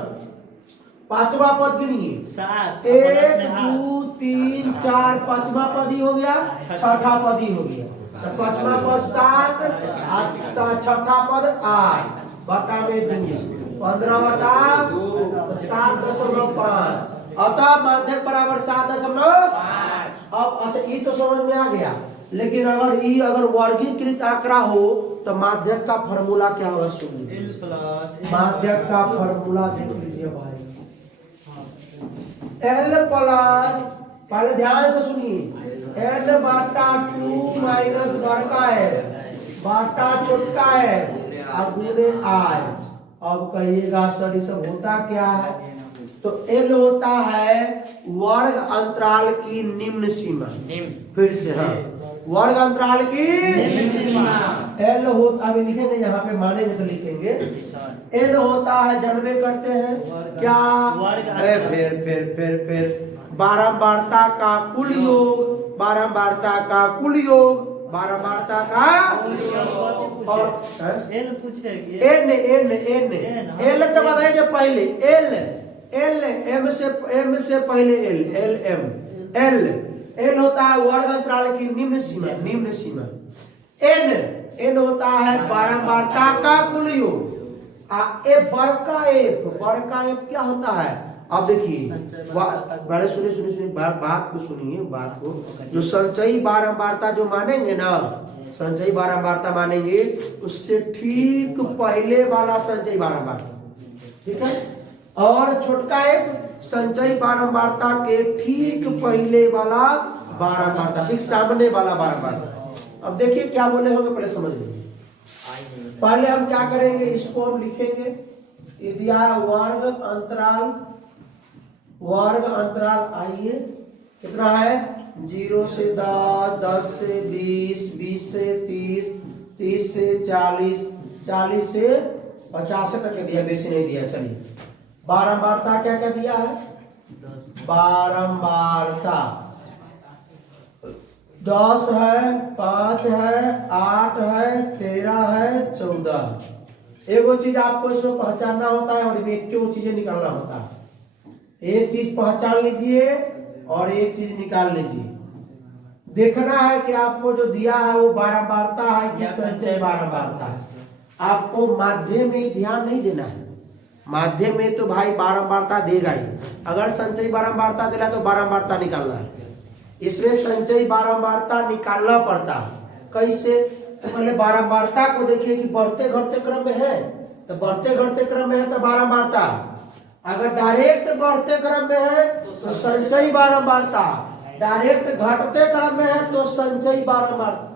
5वां पद गिनिए। 1 2 3 4 5वां पद ही हो गया, 6ठा पद ही हो गया। तो 5वां पद 7 6ठा पद 8 बटा में 2 15/2 7.5। अतः माध्यक बराबर 7.5। अब अच्छा ये तो समझ में आ गया, लेकिन अगर वर्गीकृत आंकड़ा हो तो माध्यक का फॉर्मूला क्या होगा? सुनिए, माध्यक का फॉर्मूला देख लीजिए भाई। L प्लस, पहले ध्यान से सुनिए, n/2 माइनस बड़का है बटा छोटका है गुणे I। अब कहिएगा सर ये सब होता क्या है? तो L होता है वर्ग अंतराल की निम्न सीमा। फिर से हाँ, वर्ग अंतराल की निम्न सीमा। L होता, अभी लिखेंगे यहाँ पे, मानेंगे तो लिखेंगे L होता है, जन्मे करते हैं क्या? फिर बारंबारता का कुल योग, बारंबारता का कुल योग, बारंबारता का और एल पूछ रहे हैं एल तो बताइए पहले एल एम से पहले एल होता है वर्ग अंतराल की निम्न सीमा। एन होता है बारंबारता का कुल योग। बड़का एफ क्या होता है? अब देखिए बड़े सुनिए बात को सुनिए, बात को। जो संचयी बारंबारता जो मानेंगे ना, संचयी बारंबारता मानेंगे, उससे ठीक पहले वाला संचयी बारंबारता, ठीक है? और छोटका एक संचयी बारंबारता के ठीक पहले वाला बारंबारता, ठीक सामने वाला बारंबारता। अब देखिए क्या बोले होंगे, पहले समझ लीजिए। पहले हम क्या करेंगे, इसको हम लिखेंगे, ये दिया है वर्ग अंतराल आइए कितना है? 0 से 10, 10 से 20, 20 से 30, 30 से 40, 40 से 50 तक दिया, बेसी नहीं दिया। चलिए बारंबारता क्या क्या दिया है? बारंबारता 10 है, 5 है, 8 है, 13 है, 14। एगो चीज आपको इसमें पहचानना होता है और एक चीजें निकालना होता है। एक चीज पहचान लीजिए और एक चीज निकाल लीजिए। देखना है कि आपको जो दिया है वो बारंबारता है कि संचय बारंबारता है। आपको माध्यम में ध्यान नहीं देना है। माध्यम में तो भाई बारंबारता देगा ही, अगर संचयी बारंबारता दिला तो बारंबारता निकालना है। इसमें संचयी बारंबारता निकालना पड़ता है। कैसे? तो पहले बारंबारता को देखिए कि बढ़ते घटते क्रम में है, तो बढ़ते घटते क्रम में है तो बारंबारता। अगर डायरेक्ट बढ़ते क्रम में है तो संचयी बारंबारता, डायरेक्ट घटते क्रम में है तो संचयी बारंबारता।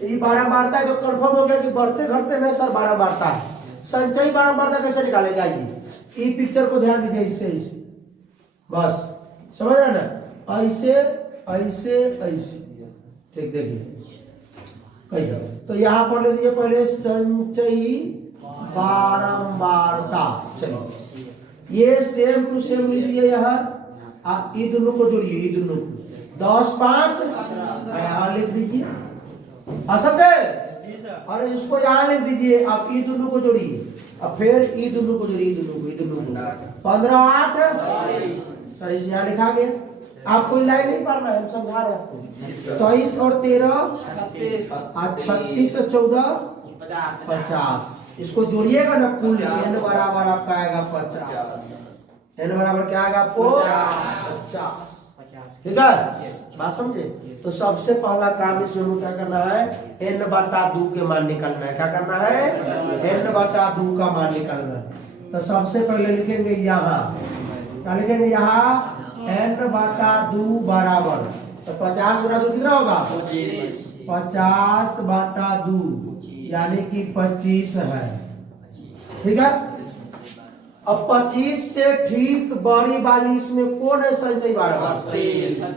तो ये बारंबारता जो कंफर्म हो गया कि बढ़ते घटते में सर बारंबारता है। संचयी बारंबारता कैसे निकालेंगे? आइए ई पिक्चर को ध्यान दीजिए, इससे इसे बस समझ रहे ना, ऐसे ऐसे ऐसे, ठीक देखिए कैसे। तो यहाँ पर ले दीजिए पहले संचयी बारंबारता, चलिए ये सेम टू सेम ले दीजिए यहाँ, आप ई दोनों को जोड़िए, ई दोनों को 10 5 यहाँ लिख दीजिए, समझे? और इसको यहाँ लिख दीजिए, आप ई दोनों को जोड़िए, अब फिर ई दोनों को जोड़िए, ई दोनों को 15 8 सही से यहाँ लिखा गया। आप कोई लाइन नहीं पढ़ना है, हम समझा रहे हैं आपको। 23 और 13 36 और 14 50, इसको जोड़िएगा ना, कुल n बराबर आपका आएगा 50, n बराबर क्या आएगा आपको 50, ठीक है, बात समझे? तो सबसे पहला काम इसमें हमें क्या करना है, n बटा 2 के मान निकालना है। क्या करना है? n बटा 2 का मान निकालना है। तो सबसे पहले लिखेंगे यहाँ, क्या लिखेंगे यहाँ, n बटा 2 बराबर, तो 50 बटा 2 कितना होगा 50 बटा 2 यानी कि 25 है, ठीक है। अब 25 से ठीक बड़ी वाली इसमें कौन है संचयी बारंबारता?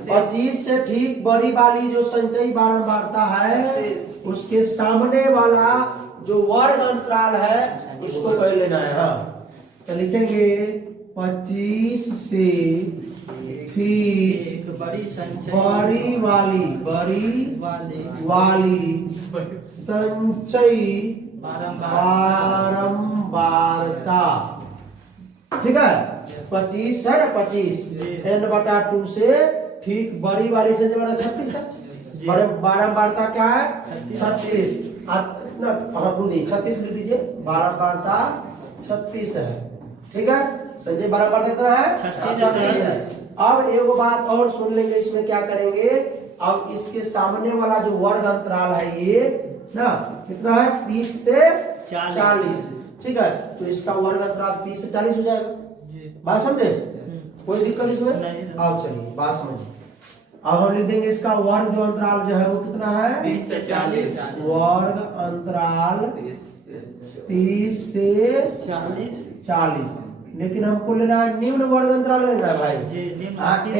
25 से ठीक बड़ी वाली जो संचयी बारंबारता है, उसके सामने वाला जो वर्ग अंतराल है उसको पहले लेना है। हाँ, तो लिखेंगे 25 से ठीक बड़ी वाली संचयी बारंबारता, ठीक है। 25 है ना, 25 n बटा 2 से ठीक बड़ी वाली संचयी बारंबारता 36 है। बड़े बारंबारता क्या है 36, 36 लिख दीजिए, बारंबारता 36 है, ठीक है। संचयी बारंबारता कितना है 36 है। अब एक बात और सुन लेंगे, इसमें क्या करेंगे, अब इसके सामने वाला जो वर्ग अंतराल है ये ना कितना है 30 से 40, ठीक है। तो इसका वर्ग अंतराल 30 से 40 हो जाएगा, बात समझे? कोई दिक्कत इसमें? अब चलिए बात समझिए। अब हम लिख देंगे इसका वर्ग जो अंतराल जो है वो कितना है 30 से 40, वर्ग अंतराल 30 से 40, लेकिन हमको लेना है निम्न वर्ग अंतराल लेना है भाई।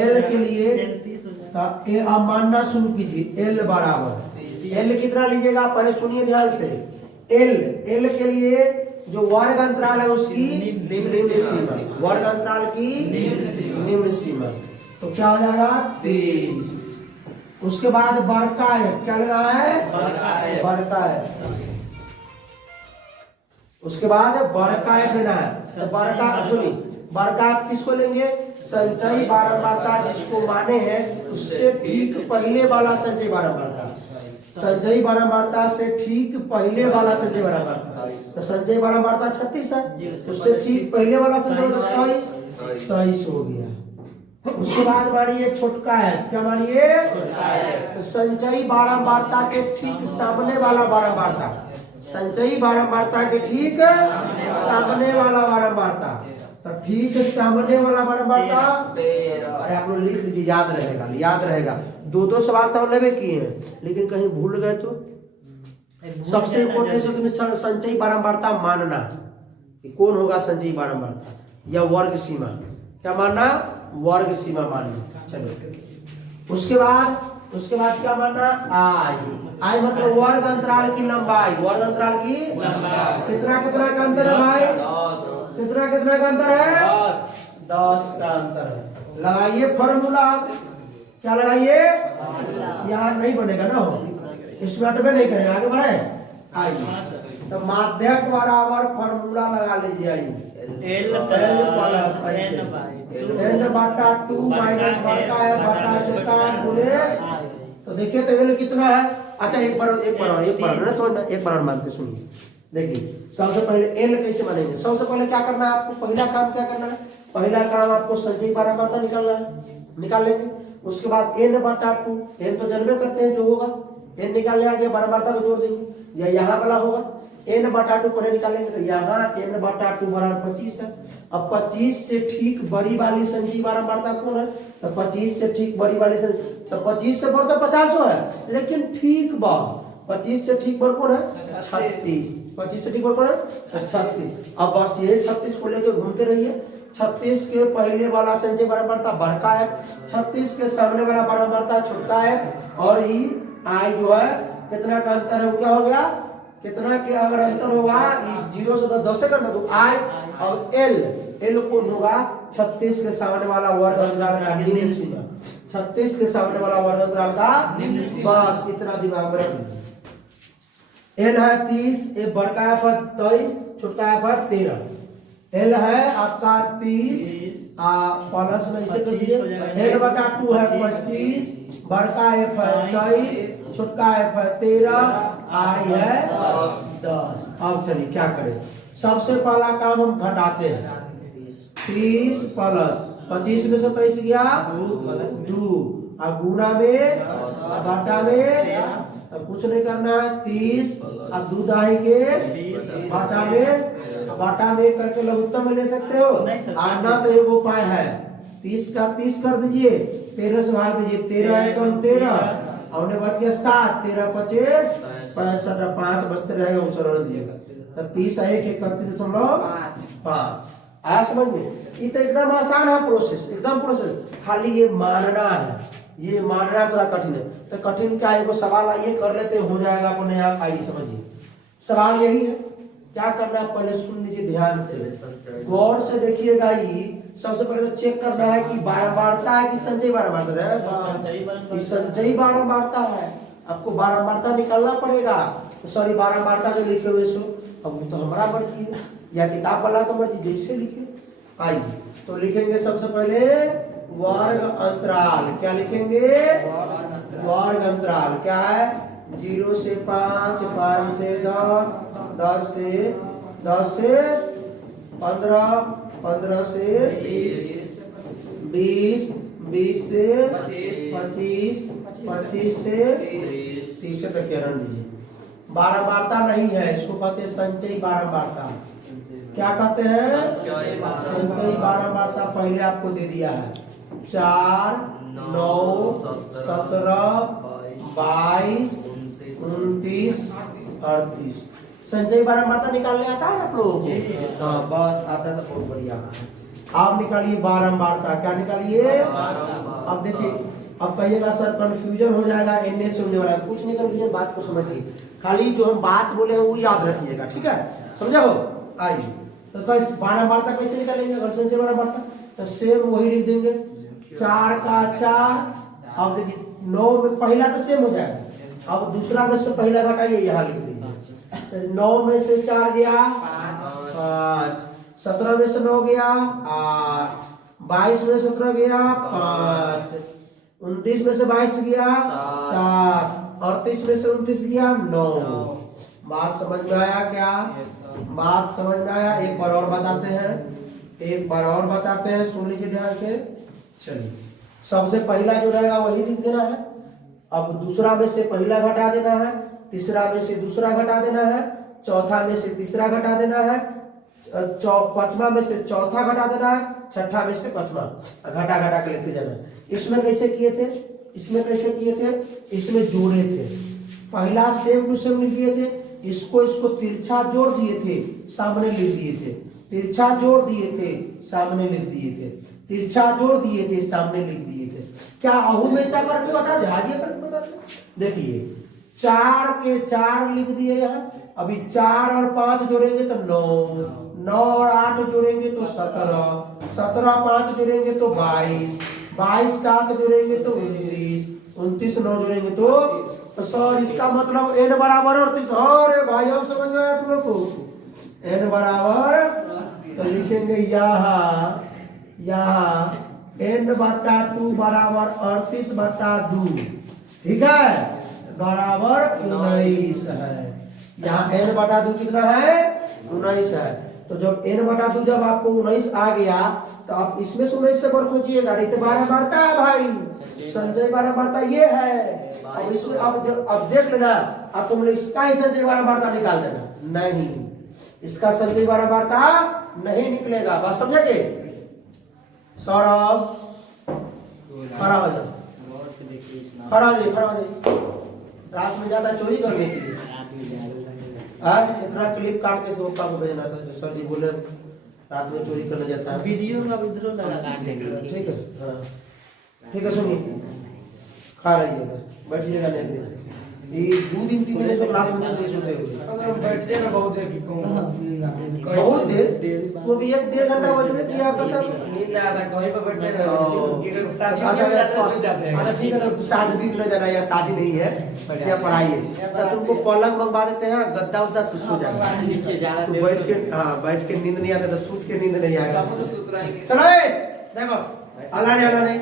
एल के लिए अब मानना शुरू कीजिए, एल बराबर, एल कितना लीजिएगा पहले सुनिए ध्यान से। एल के लिए जो वर्ग अंतराल है उसकी निम्न सीमा, वर्ग अंतराल की निम्न सीमा, तो क्या हो जाएगा 23। उसके बाद बड़का है, क्या लेना है बड़का है, उसके बाद बड़का है लेना है। तो बड़का सुनिए, बड़का आप किसको लेंगे, संचयी बारंबारता जिसको माने हैं उससे ठीक पहले वाला संचयी बारंबारता, संचयी बारंबारता से ठीक पहले वाला संचयी बारंबारता। तो संचयी बारंबारता 36 है, उससे ठीक पहले वाला संचयी 23 हो गया। उसके बाद मानिए छोटका है, क्या मानिए तो संचयी बारंबारता के ठीक सामने वाला बारंबारता, संचयी बारंबारता के ठीक सामने वाला बारंबारता, तो ठीक सामने वाला बारंबारता, अरे आप लोग लिख लीजिए, याद रहेगा, याद रहेगा। 2 सवाल तो लेवे किए हैं, लेकिन कहीं भूल गए तो सबसे इम्पोर्टेंट से तुम्हें संचयी बारंबारता मानना कि कौन होगा संचयी बारंबारता या वर्ग सीमा, क्या मानना वर्ग सीमा मानना। चलो उसके बाद क्या मानना आई मतलब वर्ग अंतराल की लंबाई, वर्ग अंतराल की कितना का अंतर है भाई, कितना का अंतर है 10 का अंतर है। लगाइए फॉर्मूला, क्या लगाइए, यहाँ नहीं बनेगा ना, इसमें अटवे नहीं करेगा, आगे बढ़े। आइए तो माध्यक बराबर फॉर्मूला लगा लीजिए, आइए n बटा 2 माइनस बड़का है बटा छोटा गुणे, तो देखिए तो एल कितना है। अच्छा एक बार ना समझना, एक बार मानते सुनिए। देखिए सबसे पहले एल कैसे मानेंगे, सबसे पहले क्या करना है आपको, पहला काम क्या करना है, पहला काम आपको संचयी बारंबारता निकालना है, निकाल लेंगे। उसके बाद n बटा 2, n तो जन्मे करते हैं जो होगा, n निकालने आ गया बारंबारता को जोड़ देंगे, या यहाँ वाला होगा n बटा 2 पहले निकालेंगे, तो यहाँ n बटा 2 बराबर 25 है। अब 25 से ठीक बड़ी वाली संचयी बारंबारता कौन है, तो 25 से ठीक बड़ी वाली तो 25 से बढ़ तो 50 है, लेकिन ठीक बढ़ 25 से ठीक बढ़ कौन है 36, 25 से डिवाइड करें 36। अब बस ये 36 को लेकर घूमते रहिए। 36 के पहले वाला संचय बराबरता बड़का है, 36 के सामने वाला बराबरता छोटा है, और ई आई जो है कितना का अंतर है वो क्या हो गया, कितना के अगर अंतर होगा 0 से 10 से करना तो आई और एल कौन होगा 36 के सामने वाला वर्ग अंतराल का निम्न सीमा, 36 के सामने वाला वर्ग अंतराल का बस इतना दिमाग रखना। एल है 30, ये बड़का है पर 23, छोटा है पर 13। एल है आपका 30 प्लस में इसे कर दिए, एल बटा 2 है 25, बड़का है 23, छोटा है 13, आई है 10। अब चलिए क्या करें, सबसे पहला काम हम घटाते हैं। 30 प्लस 25 में से 23 गया 2, अब गुना में घाटा में अब कुछ नहीं करना है। 30 अब 2 दाई के घाटा में करके लघुत्तम में ले सकते हो, आना तो एक उपाय है। 30 का 30 कर दीजिए, 13 से भाग दीजिए, 13 है कम 13 और बच गया 7, 13 25 65 5 बचते रहेगा उसे रख दिएगा। तो 30 है 31.5 आया समझ में। ये तो एकदम आसान है प्रोसेस, एकदम प्रोसेस, खाली ये मानना है, ये मानना थोड़ा कठिन है। तो कठिन क्या है, सवाल आइए कर लेते हो जाएगा अपने आप। आइए समझिए, सवाल यही है, क्या करना है पहले सुन लीजिए ध्यान से, गौर से देखिएगा। ये सबसे पहले तो चेक करना है कि बारंबारता है कि संचयी बारंबारता है। संचयी बारंबारता है, आपको बारंबारता निकालना पड़ेगा। सॉरी बारंबारता जो लिखे हुए सो अब तो हमारा मर्जी है या किताब वाला का मर्जी, जैसे लिखे। आइए तो लिखेंगे सबसे पहले वर्ग अंतराल। क्या लिखेंगे, वर्ग अंतराल क्या है, 0 से 5, 5 से 10, 10 से 15, 15 से 20, 20 से 25, 25 से 30 से तक रन दीजिए। बारंबारता नहीं है, इसको कहते हैं संचयी बारंबारता। क्या कहते हैं, संचयी बारंबारता। पहले आपको दे दिया है 4, 9, 17, 22, 29, 38। संचयी बारंबारता निकालने आता है आप लोगों को? हाँ बस आता है तो बहुत बढ़िया। आप निकालिए बारंबारता। क्या निकालिए, अब देखिए, अब कहिएगा सर कंफ्यूजन हो जाएगा, एनए से होने वाला है। कुछ नहीं कंफ्यूजन, बात को समझिए, खाली जो हम बात बोले हैं वो याद रखिएगा, ठीक है, समझा हो। आइए तो कैसे बारंबारता कैसे निकालेंगे, अगर संचयी बारंबारता तो सेम वही लिख देंगे, 4 का 4। अब देखिए 9 में पहला तो सेम हो जाएगा, अब दूसरा में से पहला घटाइए, यहाँ लिख दीजिए। 9 में से 4 गया 5, 17 में से 9 गया 8, 22 में 17 गया 5, 29 में से 22 गया 7, 38 में से 29 गया 9। बात समझ में आया क्या, बात समझ में आया। एक बार और बताते हैं, सुन लीजिए ध्यान से। चलिए सबसे पहला जो रहेगा वही लिख देना है, अब दूसरा में से पहला घटा देना है, तीसरा में से दूसरा घटा देना है, चौथा में से तीसरा घटा देना है, पांचवा में से चौथा घटा देना है, छठा में से पांचवा घटा के लेते जाना है। इसमें कैसे किए थे, इसमें जोड़े थे, पहला सेम टू सेम लिख दिए थे, इसको तिरछा जोड़ दिए थे, सामने लिख दिए थे, तिरछा जोड़ दिए थे, सामने लिख दिए थे, तिरछा जोड़ दिए थे, सामने लिख दिए थे। क्या अहू में ऐसा करके बता दे, हाजिए करके बता दे। देखिए 4 के 4 लिख दिए यहाँ, अभी 4 और 5 जोड़ेंगे तो 9, 9 और 8 जोड़ेंगे तो 17, 17 5 जोड़ेंगे तो 22, 22 7 जोड़ेंगे तो 29, 29 9 जोड़ेंगे तो सर इसका मतलब n बराबर 38। अरे भाई अब समझ में आया तुम लोग को, n बराबर तो लिखेंगे यहाँ n बटा 2 बराबर 38/2, ठीक है, बराबर 19 है। यहाँ n बटा 2 कितना है, 19 है। तो जब n बटा 2 जब आपको 19 आ गया तो आप इसमें से 19 से पर खोजिएगा, नहीं तो बारंबारता है भाई, संचयी बारंबारता ये है। अब इसमें अब देख लेना, अब तुम इसका ही संचयी बारंबारता निकाल देना, नहीं इसका संचयी बारंबारता नहीं निकलेगा। बात समझे? सौरभ खड़ा हो जाओ, खड़ा हो जाइए, रात में ज्यादा चोरी करने के लिए इतना क्लिप काट के इसको पापा को भेजना था, जो सर जी बोले रात में चोरी करने जाता है। वीडियो का विद्रोह लगा देंगे। ठीक है, हाँ ठीक है, सुनिए खा रही बैठिएगा नहीं से ये 2 दिन 3 दिन से क्लास में नहीं सोते हुए बैठते ना बहुत देर की बहुत देर वो भी 1-1.5 घंटा बजने किया पता नींद आता कहीं पर बैठते रहो शादी में जाते हैं सो जाते हैं। अच्छा ठीक है ना, शादी में जाना या शादी नहीं है या पढ़ाई है तो तुमको पलंग मंगवा देते हैं, गद्दा उद्दा सो जाएगा नीचे जाना तो बैठ के, हाँ बैठ के नींद नहीं आता तो सूत के नींद नहीं आएगा। आपको तो सूत्र आएंगे। चलो देखो अल्लाह नहीं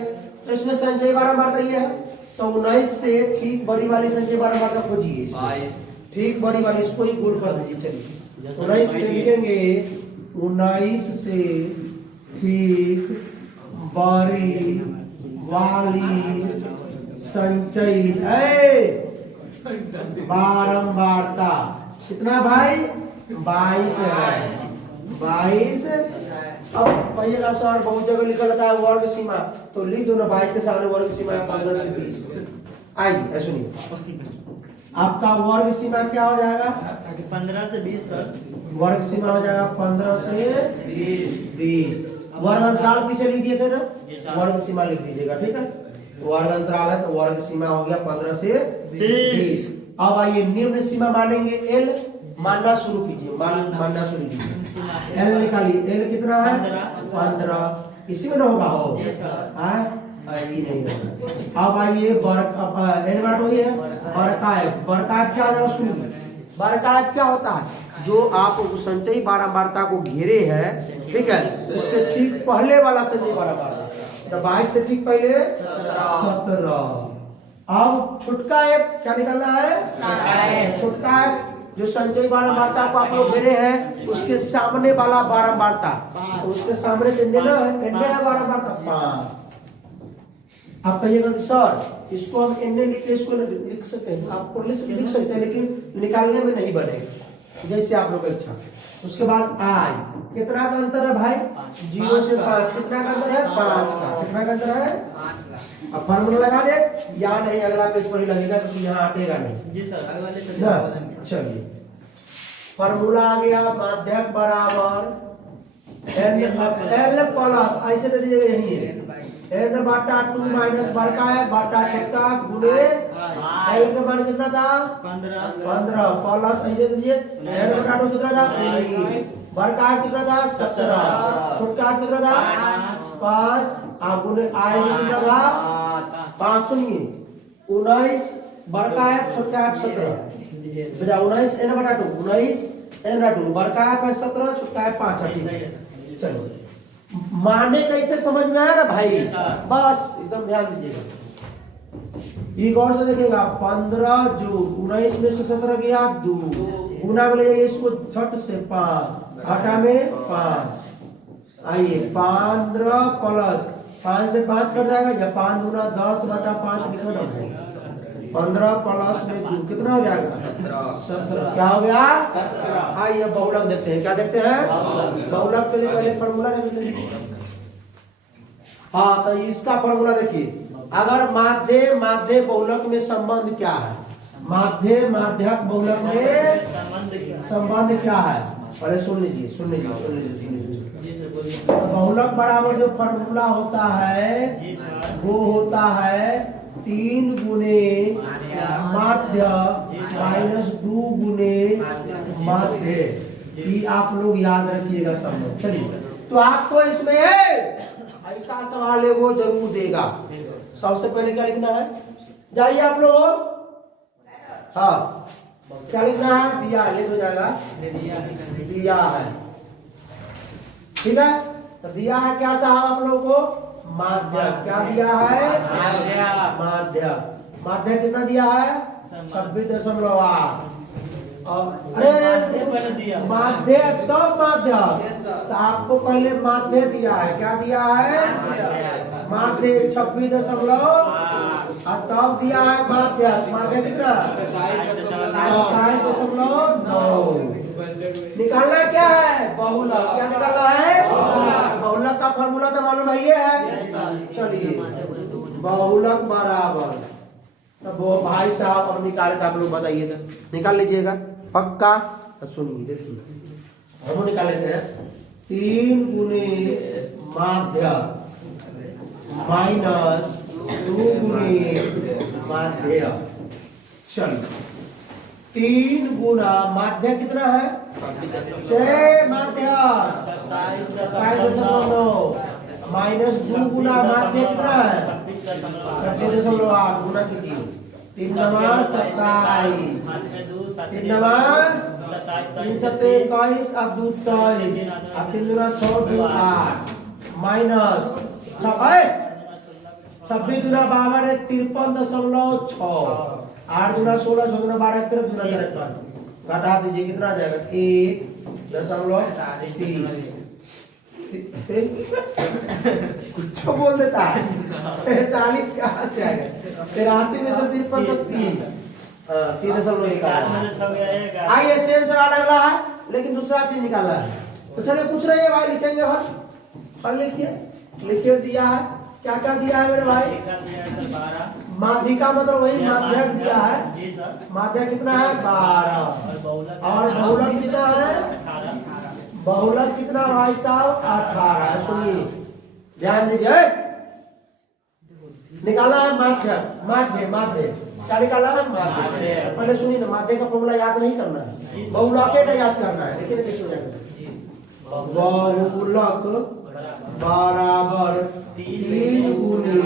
तो इसमें संचय बारंबार ये है तो 19 से ठीक बड़ी वाली संचय बारंबार खोजिए इसको। ठीक बड़ी वाली इसको ही गोल कर दीजिए। चलिए 19 से लिखेंगे 19 से ठीक बड़ी वाली संचय बारंबारता कितना भाई 22 है 22। अब पहिएगा सर बहुत जगह लिखा रहता है वर्ग सीमा तो लिख दो ना 22 के सामने वर्ग सीमा है 15 से 20। आइए सुनिए आपका वर्ग सीमा क्या हो जाएगा 15 से 20 सर। वर्ग सीमा हो जाएगा 15 से 20। वर्ग अंतराल पीछे लिख दिए थे ना वर्ग सीमा लिख दीजिएगा ठीक है। वर्ग अंतराल है तो वर्ग सीमा हो गया 15 से 20। अब आइए निम्न सीमा मानेंगे एल मानना शुरू कीजिए मानना शुरू कीजिए। एल निकालिए एल कितना है 15 इसी में ना होगा हो नहीं होगा। अब आइए एल बार वही है बरका क्या हो शुरू बरका क्या होता है जो आप संचयी बारंबारता को घेरे है ठीक है तो इससे ठीक पहले वाला संचयी बारंबारता तो 22 से ठीक पहले 17। अब छुटका ऐप क्या निकलना है छुटका ऐप जो संचयी बारंबारता को आप लोग घेरे हैं उसके सामने वाला बारंबारता तो उसके सामने कितने ना है बारंबारता 5। आप कहिएगा कि सर इसको हम एन लिख के इसको लिख सकते हैं आपको लिख सकते हैं लेकिन निकालने में नहीं बनेगा जैसे आप लोग का इच्छा। उसके बाद आई कितना का अंतर है भाई 0 से 5 कितना का अंतर है 5 का कितना का अंतर है। अब फार्मूला लगा दे या नहीं अगला पेज पर ही लगेगा क्योंकि यहाँ हटेगा नहीं जी सर अगले पेज। चलिए फार्मूला आ गया माध्यक बराबर एल प्लस ऐसे दे दीजिएगा यही है एन बटा 2 माइनस बड़का है बटा छोटा गुणे एल का मान कितना था 15 प्लस ऐसे दीजिए एन बटा 2 कितना था बड़का है कितना था 17 छोटा है कितना था 5 और गुणे आई में कितना था 5। सुनिए 19 बड़का है छोटा है 17 बजा 19 एन बटा 2 19 एन बटा 2 बड़का है 17 छोटा है 5। चलो माने कैसे समझ में आया ना भाई बस एकदम ध्यान दीजिएगा ये गौर से देखेगा 15 जो 19 में से 17 गया 2 गुना में ले जाइए इसको 6 से 5 घटा में 5 आइए 15 प्लस 5 से 5 कट जाएगा या 5 गुना 10 बटा 5 लिखना है 15 प्लस में 2 कितना हो जाएगा 17 क्या हो गया 17। आइए बहुलक देखते हैं क्या देखते हैं बहुलक के लिए पहले फार्मूला देखते हैं। हाँ तो इसका फार्मूला देखिए अगर माध्य माध्य बहुलक में संबंध क्या है माध्य माध्यक बहुलक में संबंध क्या है पहले सुन लीजिए तो बहुलक बराबर जो फार्मूला होता है वो होता है 3 गुने माध्य माइनस 2 गुने माध्य। ये आप लोग याद रखिएगा सब लोग। चलिए तो आपको इसमें ऐसा सवाल है वो जरूर देगा। सबसे पहले क्या लिखना है जाइए आप लोग हाँ क्या लिखना है दिया लिख हो जाएगा दिया है ठीक है तो दिया है क्या साहब आप लोगों को माध्य क्या दिया है माध्य माध्य कितना दिया है 26.8 अरे माध्य तो माध्य तो आपको पहले माध्य दिया है क्या दिया है माध्य 26.8 तब दिया है माध्य माध्य कितना 27.9 निकालना क्या है बहुलक क्या निकालना है बहुलक का फॉर्मूला तो मालूम है ये है। चलिए बहुलक बराबर तो वो भाई साहब अब निकाल के आप लोग बताइएगा निकाल लीजिएगा पक्का सुनिए देखिए, हम निकाले थे 3 गुने माध्य माइनस 2 गुने माध्य। चलिए 3 गुना माध्य कितना है 6 माध्य 27.9 माइनस 2 गुना माध्य कितना है 26.8 गुना कीजिए 3 नवा 27 3 नवा 3 सत्ते 21 अब 2 23 अब 3 दुना 6 2 8 माइनस 26 दुना 52 है 53.6 8 दुना 16 6 दुना 12 13 दुना 53 घटा दीजिए कितना आ जाएगा 1.30 कुछ बोल देता है 43 कहाँ से आएगा 83 में से 53 तो 30 3.1 आइए सेम सवाल अगला है लेकिन दूसरा चीज निकालना है। तो चलिए पूछ रहे हैं भाई, लिखेंगे हल लिखिए दिया है क्या क्या दिया है मेरे भाई। माध्यिका मतलब वही माध्यक दिया है। माध्यक कितना है 12 और बहुलक कितना है बहुलक कितना भाई साहब 18। सुनिए ध्यान दीजिए, निकाला है माध्य क्या निकाला है माध्य। पहले सुनिए ना, माध्य का फॉर्मूला याद नहीं करना है, बहुलक का याद करना है। देखिए कैसे हो जाएगा, बहुलक बराबर 3 गुने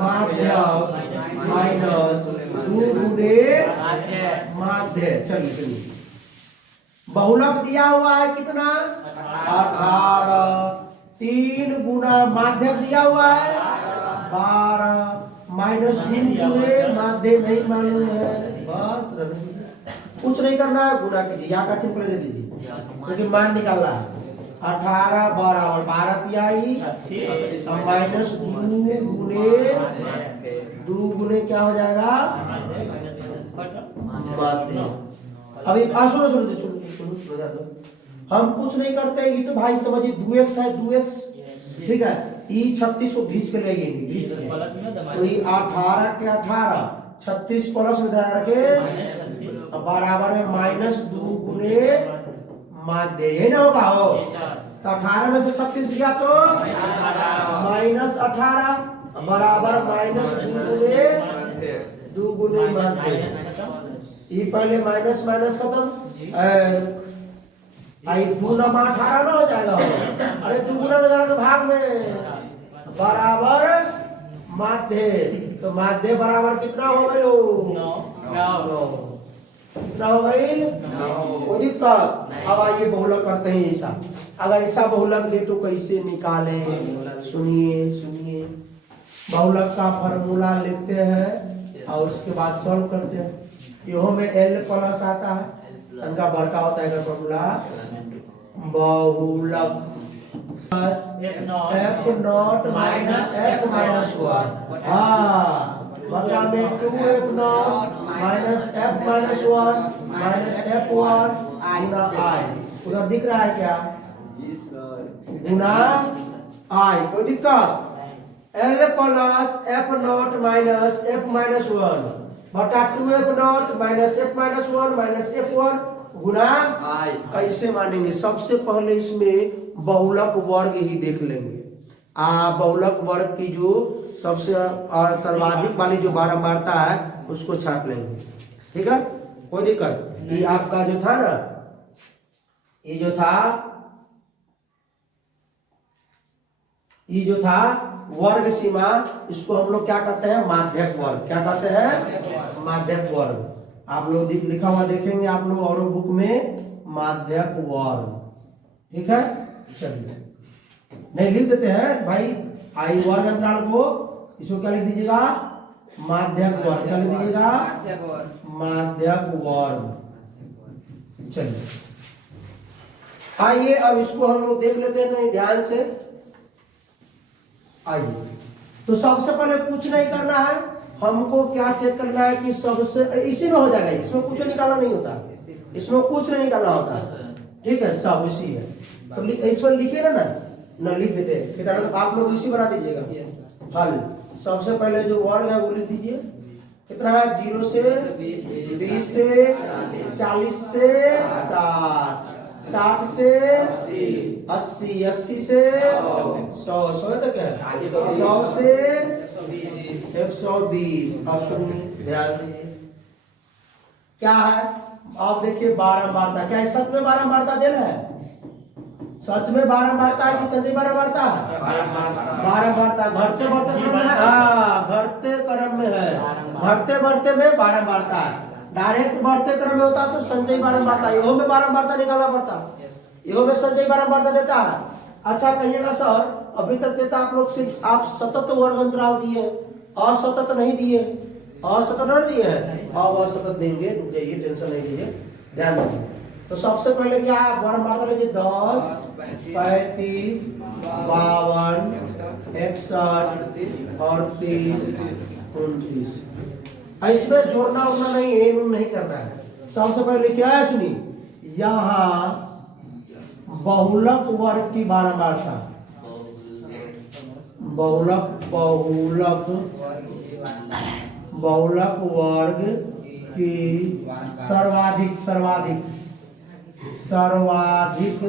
माध्य माइनस 2 गुने माध्य। चलिए बहुलक दिया हुआ है कितना 18, 3 गुना माध्यक दिया हुआ है 12 माइनस 2 गुने माध्य नहीं मालूम है, बस कुछ नहीं करना है, गुना कीजिए यहाँ का चिन्ह दे दीजिए क्योंकि मान निकालना है। 18 12 और 12 दिया ही माइनस 2 गुने क्या हो जाएगा माध्य। अभी सुनो हम कुछ नहीं करते, ये तो भाई समझिए 2x है 2x ठीक है, ये 36 को खींच के ले गए तो ये 18 के 18 36 प्लस में धरा के बराबर में माइनस 2 गुने माध्य, ये ना होगा हो तो 18 में से 36 गया तो माइनस 18 बराबर माइनस 2 गुने माध्य। ये पहले माइनस माइनस खत्म, आई 2 नमा 18 ना हो जाएगा। अरे 2 गुना में जाएगा भाग में बराबर माध्य, तो माध्य बराबर कितना हो गई 9 कितना हो गई 9। कोई दिक्कत। अब आइए बहुलक करते हैं ऐसा, अगर ऐसा बहुलक ले तो कैसे निकाले, सुनिए बहुलक का फॉर्मूला लिखते हैं और उसके बाद सॉल्व करते हैं। यो में L प्लस आता है, इनका बड़का होता है फॉर्मूला बहुलक plus F0 minus F minus 1 बदला में 2F0 minus F minus 1 minus F1 Guna I। उधर दिख रहा है क्या गुना I, कोई दिक्कत। L plus F0 minus F minus 1 बटा 2F0 minus F minus 1 minus F1 Guna I। कैसे मानेंगे, सबसे पहले इसमें बहुलक वर्ग ही देख लेंगे। बहुलक वर्ग की जो सबसे सर्वाधिक वाली जो बारंबारता है उसको छाप लेंगे, ठीक है कोई दिक्कत। ये आपका जो था ना, ये जो था वर्ग सीमा, इसको हम लोग क्या कहते हैं माध्यक वर्ग। क्या कहते हैं माध्यक वर्ग। आप लोग लिखा हुआ देखेंगे आप लोग और बुक में माध्यक वर्ग, ठीक है। चलिए नहीं लिख देते हैं भाई, आई वर्ग अंतराल को इसको क्या लिख दीजिएगा माध्यक वर्ग। क्या लिख दीजिएगा माध्यक वर्ग। चलिए आइए अब इसको हम लोग देख लेते हैं तो ध्यान से। आइए तो सबसे पहले कुछ नहीं करना है, हमको क्या चेक करना है कि सबसे इसी में हो जाएगा, इसमें कुछ निकालना नहीं होता, इसमें कुछ नहीं निकालना होता, ठीक है सब इसी है। तो इसमें लिखिए ना लिख देते हैं, आप लोग इसी बना दीजिएगा हल। सबसे पहले जो वर्ग है वो लिख दीजिए कितना है? 0 से 20 से 40 से 60, 60 से 80, 80 से 100, 100 तक है, 100 से 120। अब सुनिए ध्यान, क्या है? आप देखिए बारंबारता, क्या सच में बारंबारता देना है? सच में बारंबारता है कि संजय बारंबारता है? बारंबारता घटते बढ़ते क्रम में है। हाँ, घटते क्रम में है, बढ़ते बढ़ते में बारंबारता है। डायरेक्ट बढ़ते क्रम में होता तो संजय बारंबारता, इहो में बारंबारता निकालना पड़ता, इहो में संजय बारंबारता देता है। अच्छा कहिएगा सर, अभी तक देता आप लोग सिर्फ आप सतत वर्ग अंतराल दिए, असतत नहीं दिए, असतत नहीं दिए हैं, अब असतत देंगे, ये टेंशन नहीं लीजिए, ध्यान दीजिए। तो सबसे पहले क्या है? बारंबारता लीजिए 10, 35, 52, 61, 38, 29। इसमें जोड़ना उड़ना नहीं है, नहीं करना है। सबसे पहले क्या है सुनिए, यहाँ बहुलक वर्ग की बारंबारता, बहुलक वर्ग की सर्वाधिक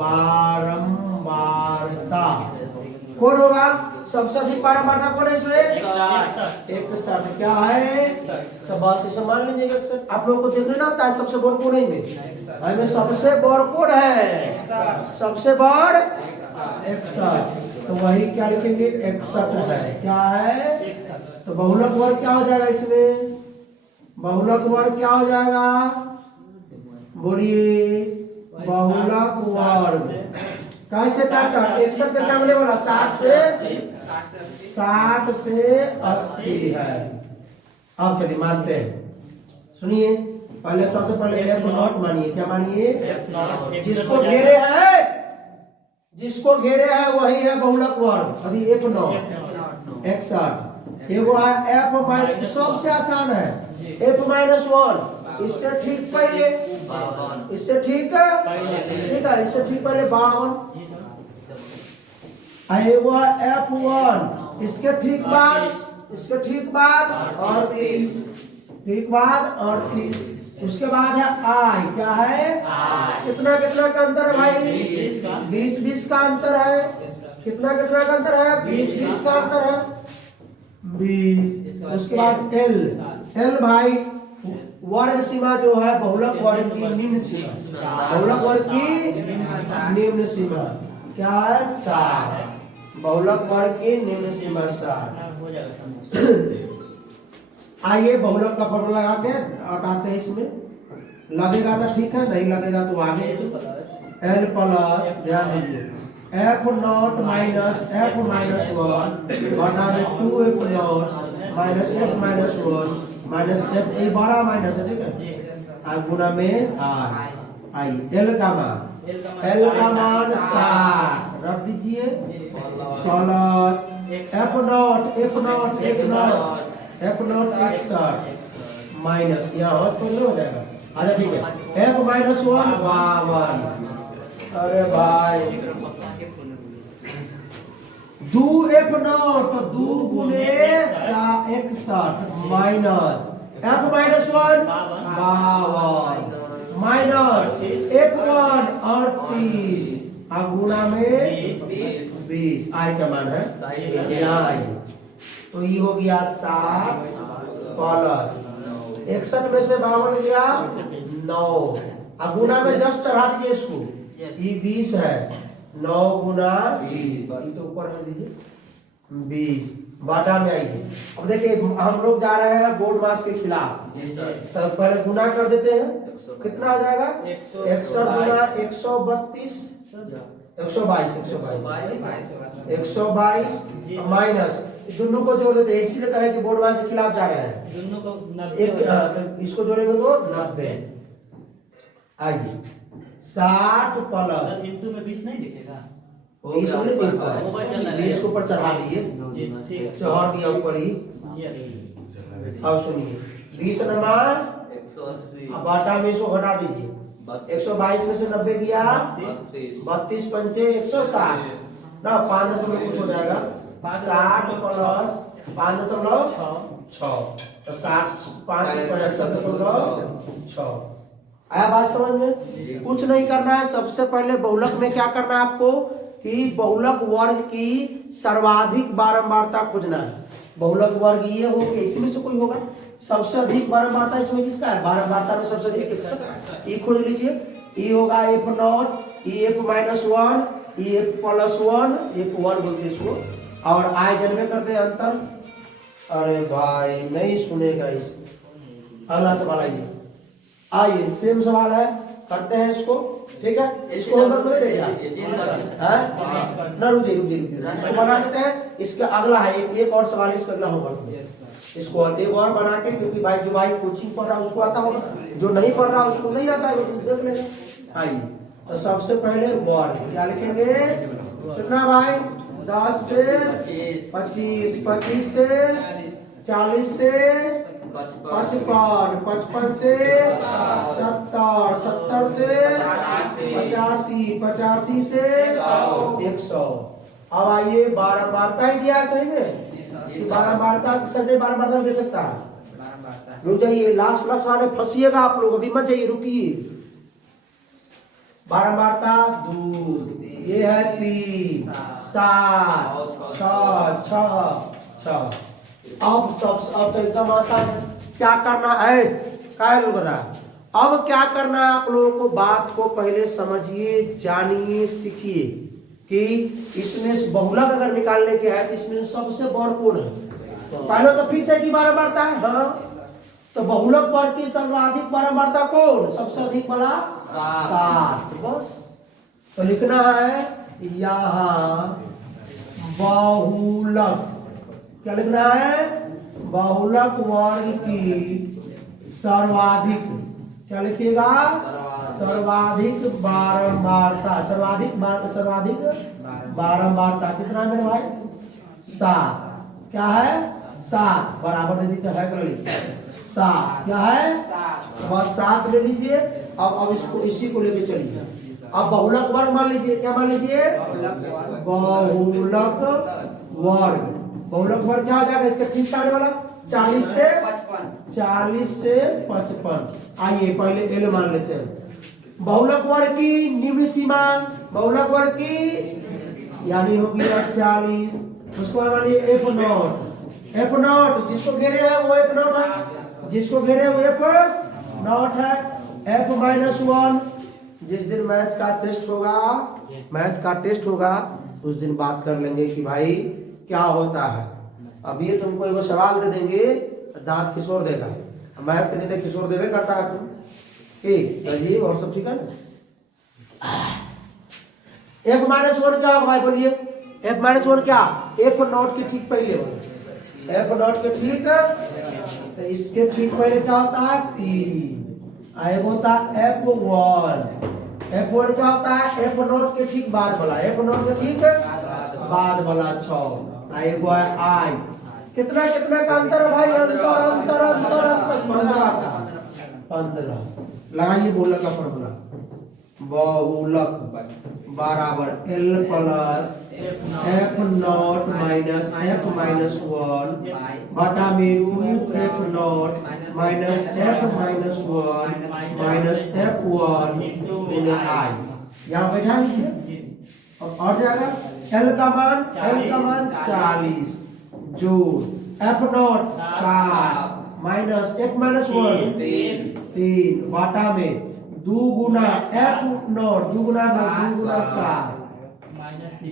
बारंबारता कौन होगा? सबसे अधिक बारंबारता कौन है इसमें? 61। क्या है? तो बस इसे मान लीजिए 61। आप लोगों को देखने ना होता है सबसे बड़ कौन है में? में सबसे बड़ कौन है? सबसे बड़ 61, तो वही क्या लिखेंगे? 61 है। क्या है? तो बहुलक वर्ग क्या हो जाएगा इसमें? बहुलक वर्ग क्या हो जाएगा? बोलिए, बहुलक वर्ग कैसे काटा? 61 के सामने वाला 60 से 80 है। अब चलिए मानते हैं, सुनिए पहले सबसे पहले F0 मानिए। क्या मानिए? जिसको घेरे है वही है बहुलक वर्ग। अभी F0 61, एगो है F माइनस, सबसे आसान है F-1, इससे ठीक पहले, इससे ठीक है, इससे ठीक पहले 52, एगो F1, इसके ठीक बाद 38, ठीक बाद 38, उसके बाद है I। क्या है? कितना का अंतर है भाई? 20 का अंतर है। कितना का अंतर है? 20 का अंतर है, 20। उसके बाद L भाई वर्ग सीमा जो है बहुलक वर्ग की निम्न सीमा, बहुलक वर्ग की निम्न सीमा क्या है? 60। बहुलक वर्ग की निम्न सीमा 60। आइए बहुलक का फॉर्मूला लगा के हटाते हैं। इसमें लगेगा तो ठीक है, नहीं लगेगा तो आगे L प्लस, ध्यान दीजिए, F0 माइनस F-1 बटा में 2F0 minus F-1 minus F, ये बड़ा माइनस है, ठीक है, गुना में आई। L का मान 60 रख दीजिए, प्लस F0 61 माइनस, यहाँ तो नहीं हो जाएगा। अच्छा ठीक है, F-1 52। अरे भाई 2F0 तो 2 गुने 61 माइनस F-1 52 माइनस F-1 38 गुणा में 20। आई का मान है आई, तो ये हो गया 7 प्लस 61 में से 52 गया 9, गुणा में जस्ट चढ़ा दीजिए इसको, ये 20 है, 9 गुना 20, तो ऊपर में दीजिए 20 बाटा में आइए। अब देखिए हम लोग जा रहे हैं बोर्ड मास के खिलाफ, तो पहले गुना कर देते हैं, कितना आ जाएगा? 61 गुना 132 122 माइनस दोनों को जोड़ देते हैं, इसीलिए कहे कि बोर्ड मास के खिलाफ जा रहे हैं, दोनों को तो इसको जोड़ेंगे तो 90। आइए 60 प्लस इंटू में 20 नहीं दिखेगा, 20 नहीं दिखता है, 20 को ऊपर चढ़ा दीजिए, चढ़ा दिया ऊपर ही। अब सुनिए 20 नंबर 180, बाटा में इसको घटा दीजिए, 122 में से 90 गया 32 पंचे 160 ना, 5 में कुछ हो जाएगा 60 प्लस 5.6 तो 65.6 आया बात समझ में? कुछ नहीं करना है। सबसे पहले बहुलक में क्या करना है आपको कि बहुलक वर्ग की सर्वाधिक बारंबारता खोजना है। बहुलक वर्ग ये हो, इसमें से कोई होगा सबसे अधिक बारंबारता इसमें किसका है? बारंबारता में सबसे अधिक ई खोज लीजिए। ई होगा F0, F-1, F+1, F1 बोलते हैं इसको। और आय जनमे करते हैं अंतर। अरे भाई नहीं सुनेगा इस। अगला सवाल आइए सेम सवाल है, करते हैं इसको। ठीक है, इसको होमवर्क में देगा ना। रुकिए इसको बना लेते हैं। इसका अगला है एक और सवाल, इसका अगला होमवर्क में इसको एक और बना के, क्योंकि भाई जो भाई कोचिंग पढ़ रहा है उसको आता होगा, जो नहीं पढ़ रहा उसको नहीं आता है, वो देख लेगा। आइए तो सबसे पहले वर्ग क्या लिखेंगे? कितना भाई? 10 से 25, 25 से 40 से 55, 55 से 70, 70 से 85, 85 से 100। अब आइए बारंबारता ही दिया सही में, बारंबारता संजय बारंबारता दे सकता है। रुक जाइए, लास्ट क्लास वाले फंसिएगा आप लोग, अभी मत जाइए, रुकिए। बारंबारता 2, ये है 3, 7, 6। अब तो एकदम आसान है। क्या करना है? क्या लोग रहा है? अब क्या करना है आप लोगों को? बात को पहले समझिए, जानिए, सीखिए कि इसमें बहुलक अगर निकालने के है तो इसमें सबसे बड़ कौन है? पहले तो फिर से की बारंबारता है। हाँ, तो बहुलक वर्ग की सर्वाधिक बारंबारता कौन? सबसे अधिक वाला 7। बस तो लिखना है यहाँ बहुलक। क्या लिखना है? बहुलक वर्ग की सर्वाधिक, क्या लिखिएगा? सर्वाधिक बारंबारता। सर्वाधिक बारंबारता कितना है मेरे भाई? 7। क्या है? 7 बराबर दे दी तो है कर ली 7। क्या है? बस 7 ले लीजिए। अब इसको इसी को लेके चलिए। अब बहुलक वर्ग मान लीजिए। क्या मान लीजिए? बहुलक वर्ग। बहुलक वर्ग क्या हो जाएगा इसका ठीक सामने वाला? 40 से 55। आइए पहले एल मान लेते हैं। बहुलक वर्ग की निम्न सीमा, बहुलक वर्ग की यानी होगी 40। उसको मानिए F0, जिसको घेरे है वो F0 है, जिसको घेरे वो F0 है। F-1, जिस दिन मैथ का टेस्ट होगा उस दिन बात कर लेंगे कि भाई क्या होता है। अब ये तुमको एक सवाल दे देंगे, दांत किशोर देगा। मैथ के दिन किशोर देवे करता है तुम। ठीक जी, और सब ठीक है ना? F-1 क्या होगा भाई बोलिए? F-1 क्या? F0 के ठीक पहले होगा। F0 के ठीक, तो इसके ठीक पहले क्या होता है? 3। आएगा होता है F1। F1 क्या होता है? F0 के ठीक बाद वाला, F0 के ठीक बाद वाला 6। आएगा I। कितना का अंतर है भाई? अंतर 15। लगाइए बहुलक का फॉर्मूला। बहुलक बराबर L plus F0 minus F-1 बटा में 2F0 minus F-1 minus F1 गुणे I। यहाँ बैठा लीजिए और जाएगा L का मान 40 जोड़ F0 7 माइनस F-1 3 बटा में 2 गुना F0 2 गुना 7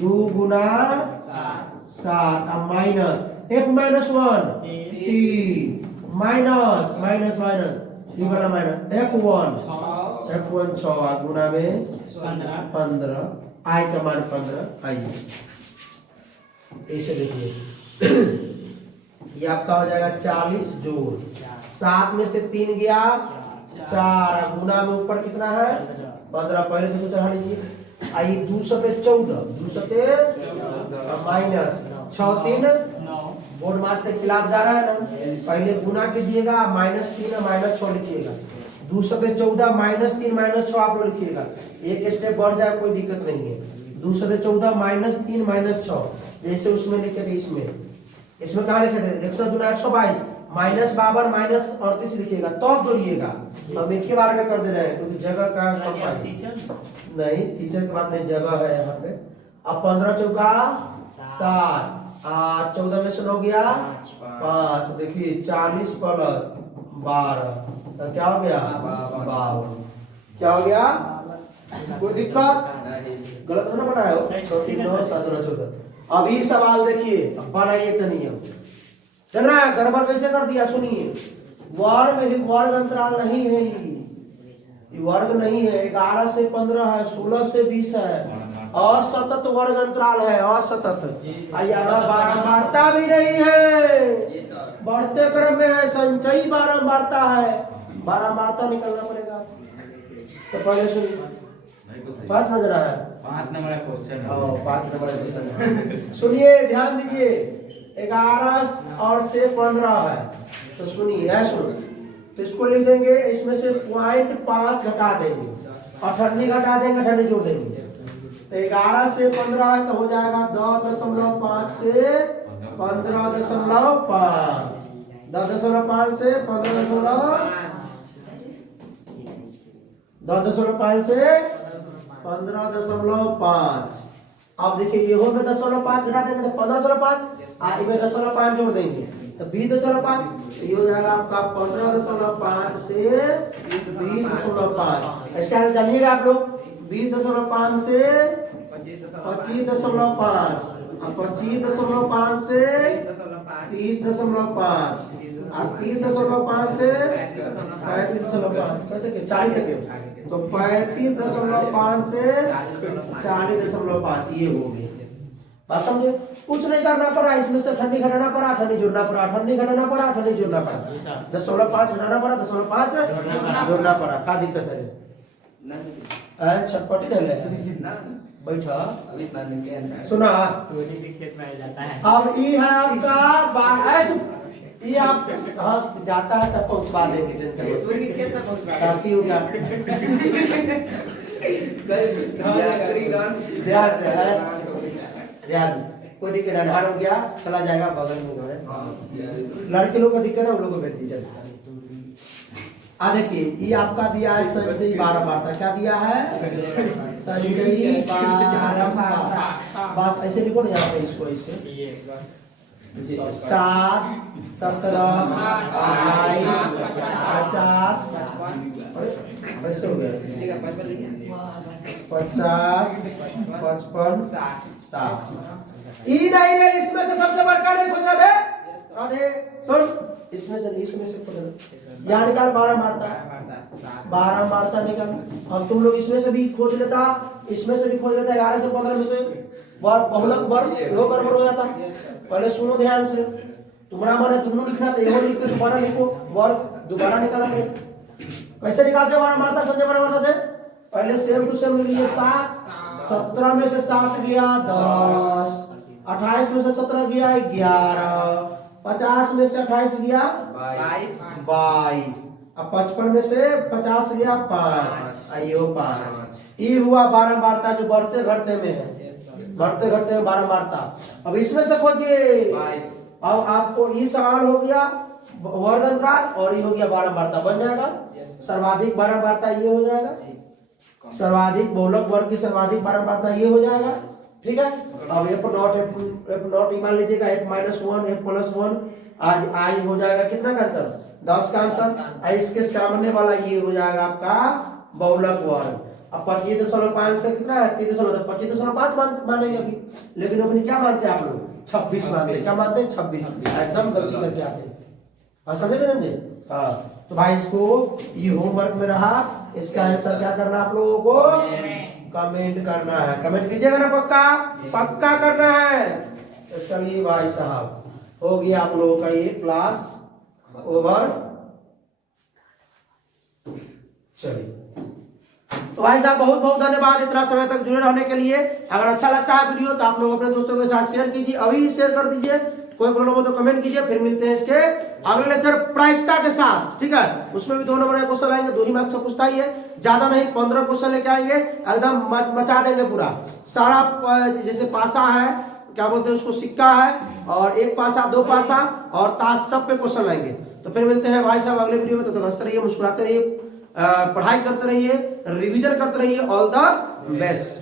2 गुना 7 अब माइनस F-1 3 माइनस ये वाला माइनस F1 6 गुना में 15 I का मान 15। आइए ऐसे देखिए ये आपका हो जाएगा 40 जोड़ 7 में से 3 गया 4 गुना में ऊपर कितना है 15। पहले तो चढ़ा लीजिए। आइए 2 सते 14 माइनस 6 3 बोर्ड मास के खिलाफ जा रहा है ना। पहले गुना कीजिएगा -3 माइनस 6 लिखिएगा। 2 सते 14 -3 -6 आप लोग लिखिएगा। एक स्टेप बढ़ जाए कोई दिक्कत नहीं है। 2 सते 14 -3 -6 जैसे उसमें लिखे थे इसमें इसमें कहा लिखे थे 100×122 -52 -38 लिखिएगा तब जोड़िएगा। हम इनके बारे में कर दे रहे हैं क्योंकि जगह का कम पाई नहीं, टीचर की बात नहीं, जगह है यहाँ पे। अब 15 चौका 7 14 में से हो गया 5, देखिए 40 + 12 तो क्या हो गया 52। क्या हो गया, कोई दिक्कत गलत तो ना बनाया हो? 9 7 14। अब ये सवाल देखिए, बनाइए तो नियम चल रहा है, गड़बड़ कैसे कर दिया सुनिए। वर्ग अंतराल नहीं है, ये वर्ग नहीं है। 11 से 15 है, 16 से 20 है, असतत वर्ग अंतराल है, असतत। यहाँ बारंबारता भी नहीं है, बढ़ते क्रम में है, संचयी बारंबारता है, बारंबारता निकलना पड़ेगा। तो पहले सुनिए 5 नजर आया, 5 नंबर का क्वेश्चन है। 5 नंबर का क्वेश्चन है। सुनिए ध्यान दीजिए, 11 और से 15 है तो सुनिए ऐसे, तो इसको लिख देंगे, इसमें से 0.5 घटा देंगे, 98 घटा देंगे, 98 जोड़ देंगे। तो 11 से 15 है तो हो जाएगा 10.5 से 15.5, 10.5 से 10.5 से 15.5। अब देखिए ये हो में 10.5 घटा देंगे तो 15.5, इधर 10.5 जोड़ देंगे तो 20.5, ये हो जाएगा आपका 15.5 से 20.5। इसका जानिएगा आप लोग, 20.5 से 25.5, 25.5 से 30.5, 30.5 से 35.5, कहते कि 40 सेकेंड, तो 35.5 से 40.5 ये हो गए। बात समझे, कुछ नहीं करना पड़ा, इसमें से 98 घटाना पड़ा, 98 जोड़ना पड़ा, 98 घटाना पड़ा, 98 जोड़ना पड़ा, 0.5 घटाना पड़ा, 0.5 जोड़ना पड़ा। क्या दिक्कत है? छटपटी धले बैठा सुना। अब ये है आपका ये आप हाँ जाता है तब पहुंचवा देंगे, टेंशन मत हो गया। कोई दिक्कत अनहार हो गया चला जाएगा बगल में, लड़के लोग को दिक्कत है, उन लोगों को भेज दीजिए। देखिए ये आपका दिया है संचयी बारंबारता, क्या दिया है संचयी बारंबारता। बस ऐसे लिखो ना यहाँ पे इसको, ऐसे 7 17 28 50 ऐसे हो गया 50 55 60। ई नहीं, इसमें से सबसे बड़का नहीं खोजना बे, अरे सुन, इसमें से खोजना, यहाँ निकाल 12 मारता निकाल। अब तुम लोग इसमें से भी खोज लेता, इसमें से भी खोज लेता, 11 से 15 में से बहुलक वर्ग यो गड़बड़ हो जाता। पहले सुनो ध्यान से, तुम्हारा मन है दोनों लिखना तो यो लिख के दोबारा लिखो, वर्ग दोबारा निकाला। कैसे निकालते हैं बारंबारता संचयी बारंबारता से? पहले सेम टू सेम लिखिए, 7 17 में से 7 गया 10, 28 में से 17 गया 11, 50 में से 28 गया 22, अब 55 में से 50 गया 5, आइयो 5। ये हुआ बारंबारता जो बढ़ते घटते में है, बढ़ते घटते में बारंबारता। अब इसमें से खोजिए, अब आपको ये सवाल हो गया वर्ग अंतराल और ये हो गया बारंबारता, बन जाएगा सर्वाधिक बारंबारता ये हो जाएगा, सर्वाधिक बहुलक वर्ग की सर्वाधिक बारंबारता ये हो जाएगा। ठीक है, अब F0 मान लीजिएगा, F-1 F+1, आज आई हो जाएगा कितना का अंतर 10 का अंतर। इसके सामने वाला ये हो जाएगा आपका बहुलक वर्ग। अब 25.5 से कितना है 25.5 मानेंगे अभी, लेकिन अपनी क्या मानते हैं आप लोग 26 मानते हैं। क्या मानते हैं 26, एकदम गलती करके आते हैं। हाँ समझ रहे? हाँ तो भाई इसको ये होमवर्क में रहा, इसका आंसर क्या करना आप लोगों को कमेंट करना है। कमेंट कीजिएगा ना, पक्का करना है। तो चलिए भाई साहब हो गया आप लोगों का ये क्लास ओवर। चलिए तो भाई साहब बहुत बहुत धन्यवाद इतना समय तक जुड़े रहने के लिए। अगर अच्छा लगता है वीडियो तो आप लोग अपने दोस्तों के साथ शेयर कीजिए, अभी शेयर कर दीजिए। कोई प्रॉब्लम हो तो कमेंट कीजिए। फिर मिलते हैं इसके अगले लेक्चर प्रायिकता के साथ, ठीक है। उसमें भी 2 नंबर का क्वेश्चन आएंगे, 2 ही मार्क्स से पूछता ही है, ज्यादा नहीं 15 क्वेश्चन लेके आएंगे, एकदम मचा देंगे पूरा सारा। जैसे पासा है क्या बोलते हैं उसको, सिक्का है, और एक पासा, दो पासा और ताश, सब पे क्वेश्चन लाएंगे। तो फिर मिलते हैं भाई साहब अगले वीडियो में। तो हंसते रहिए, मुस्कुराते रहिए, पढ़ाई करते रहिए, रिवीजन करते रहिए। All the best.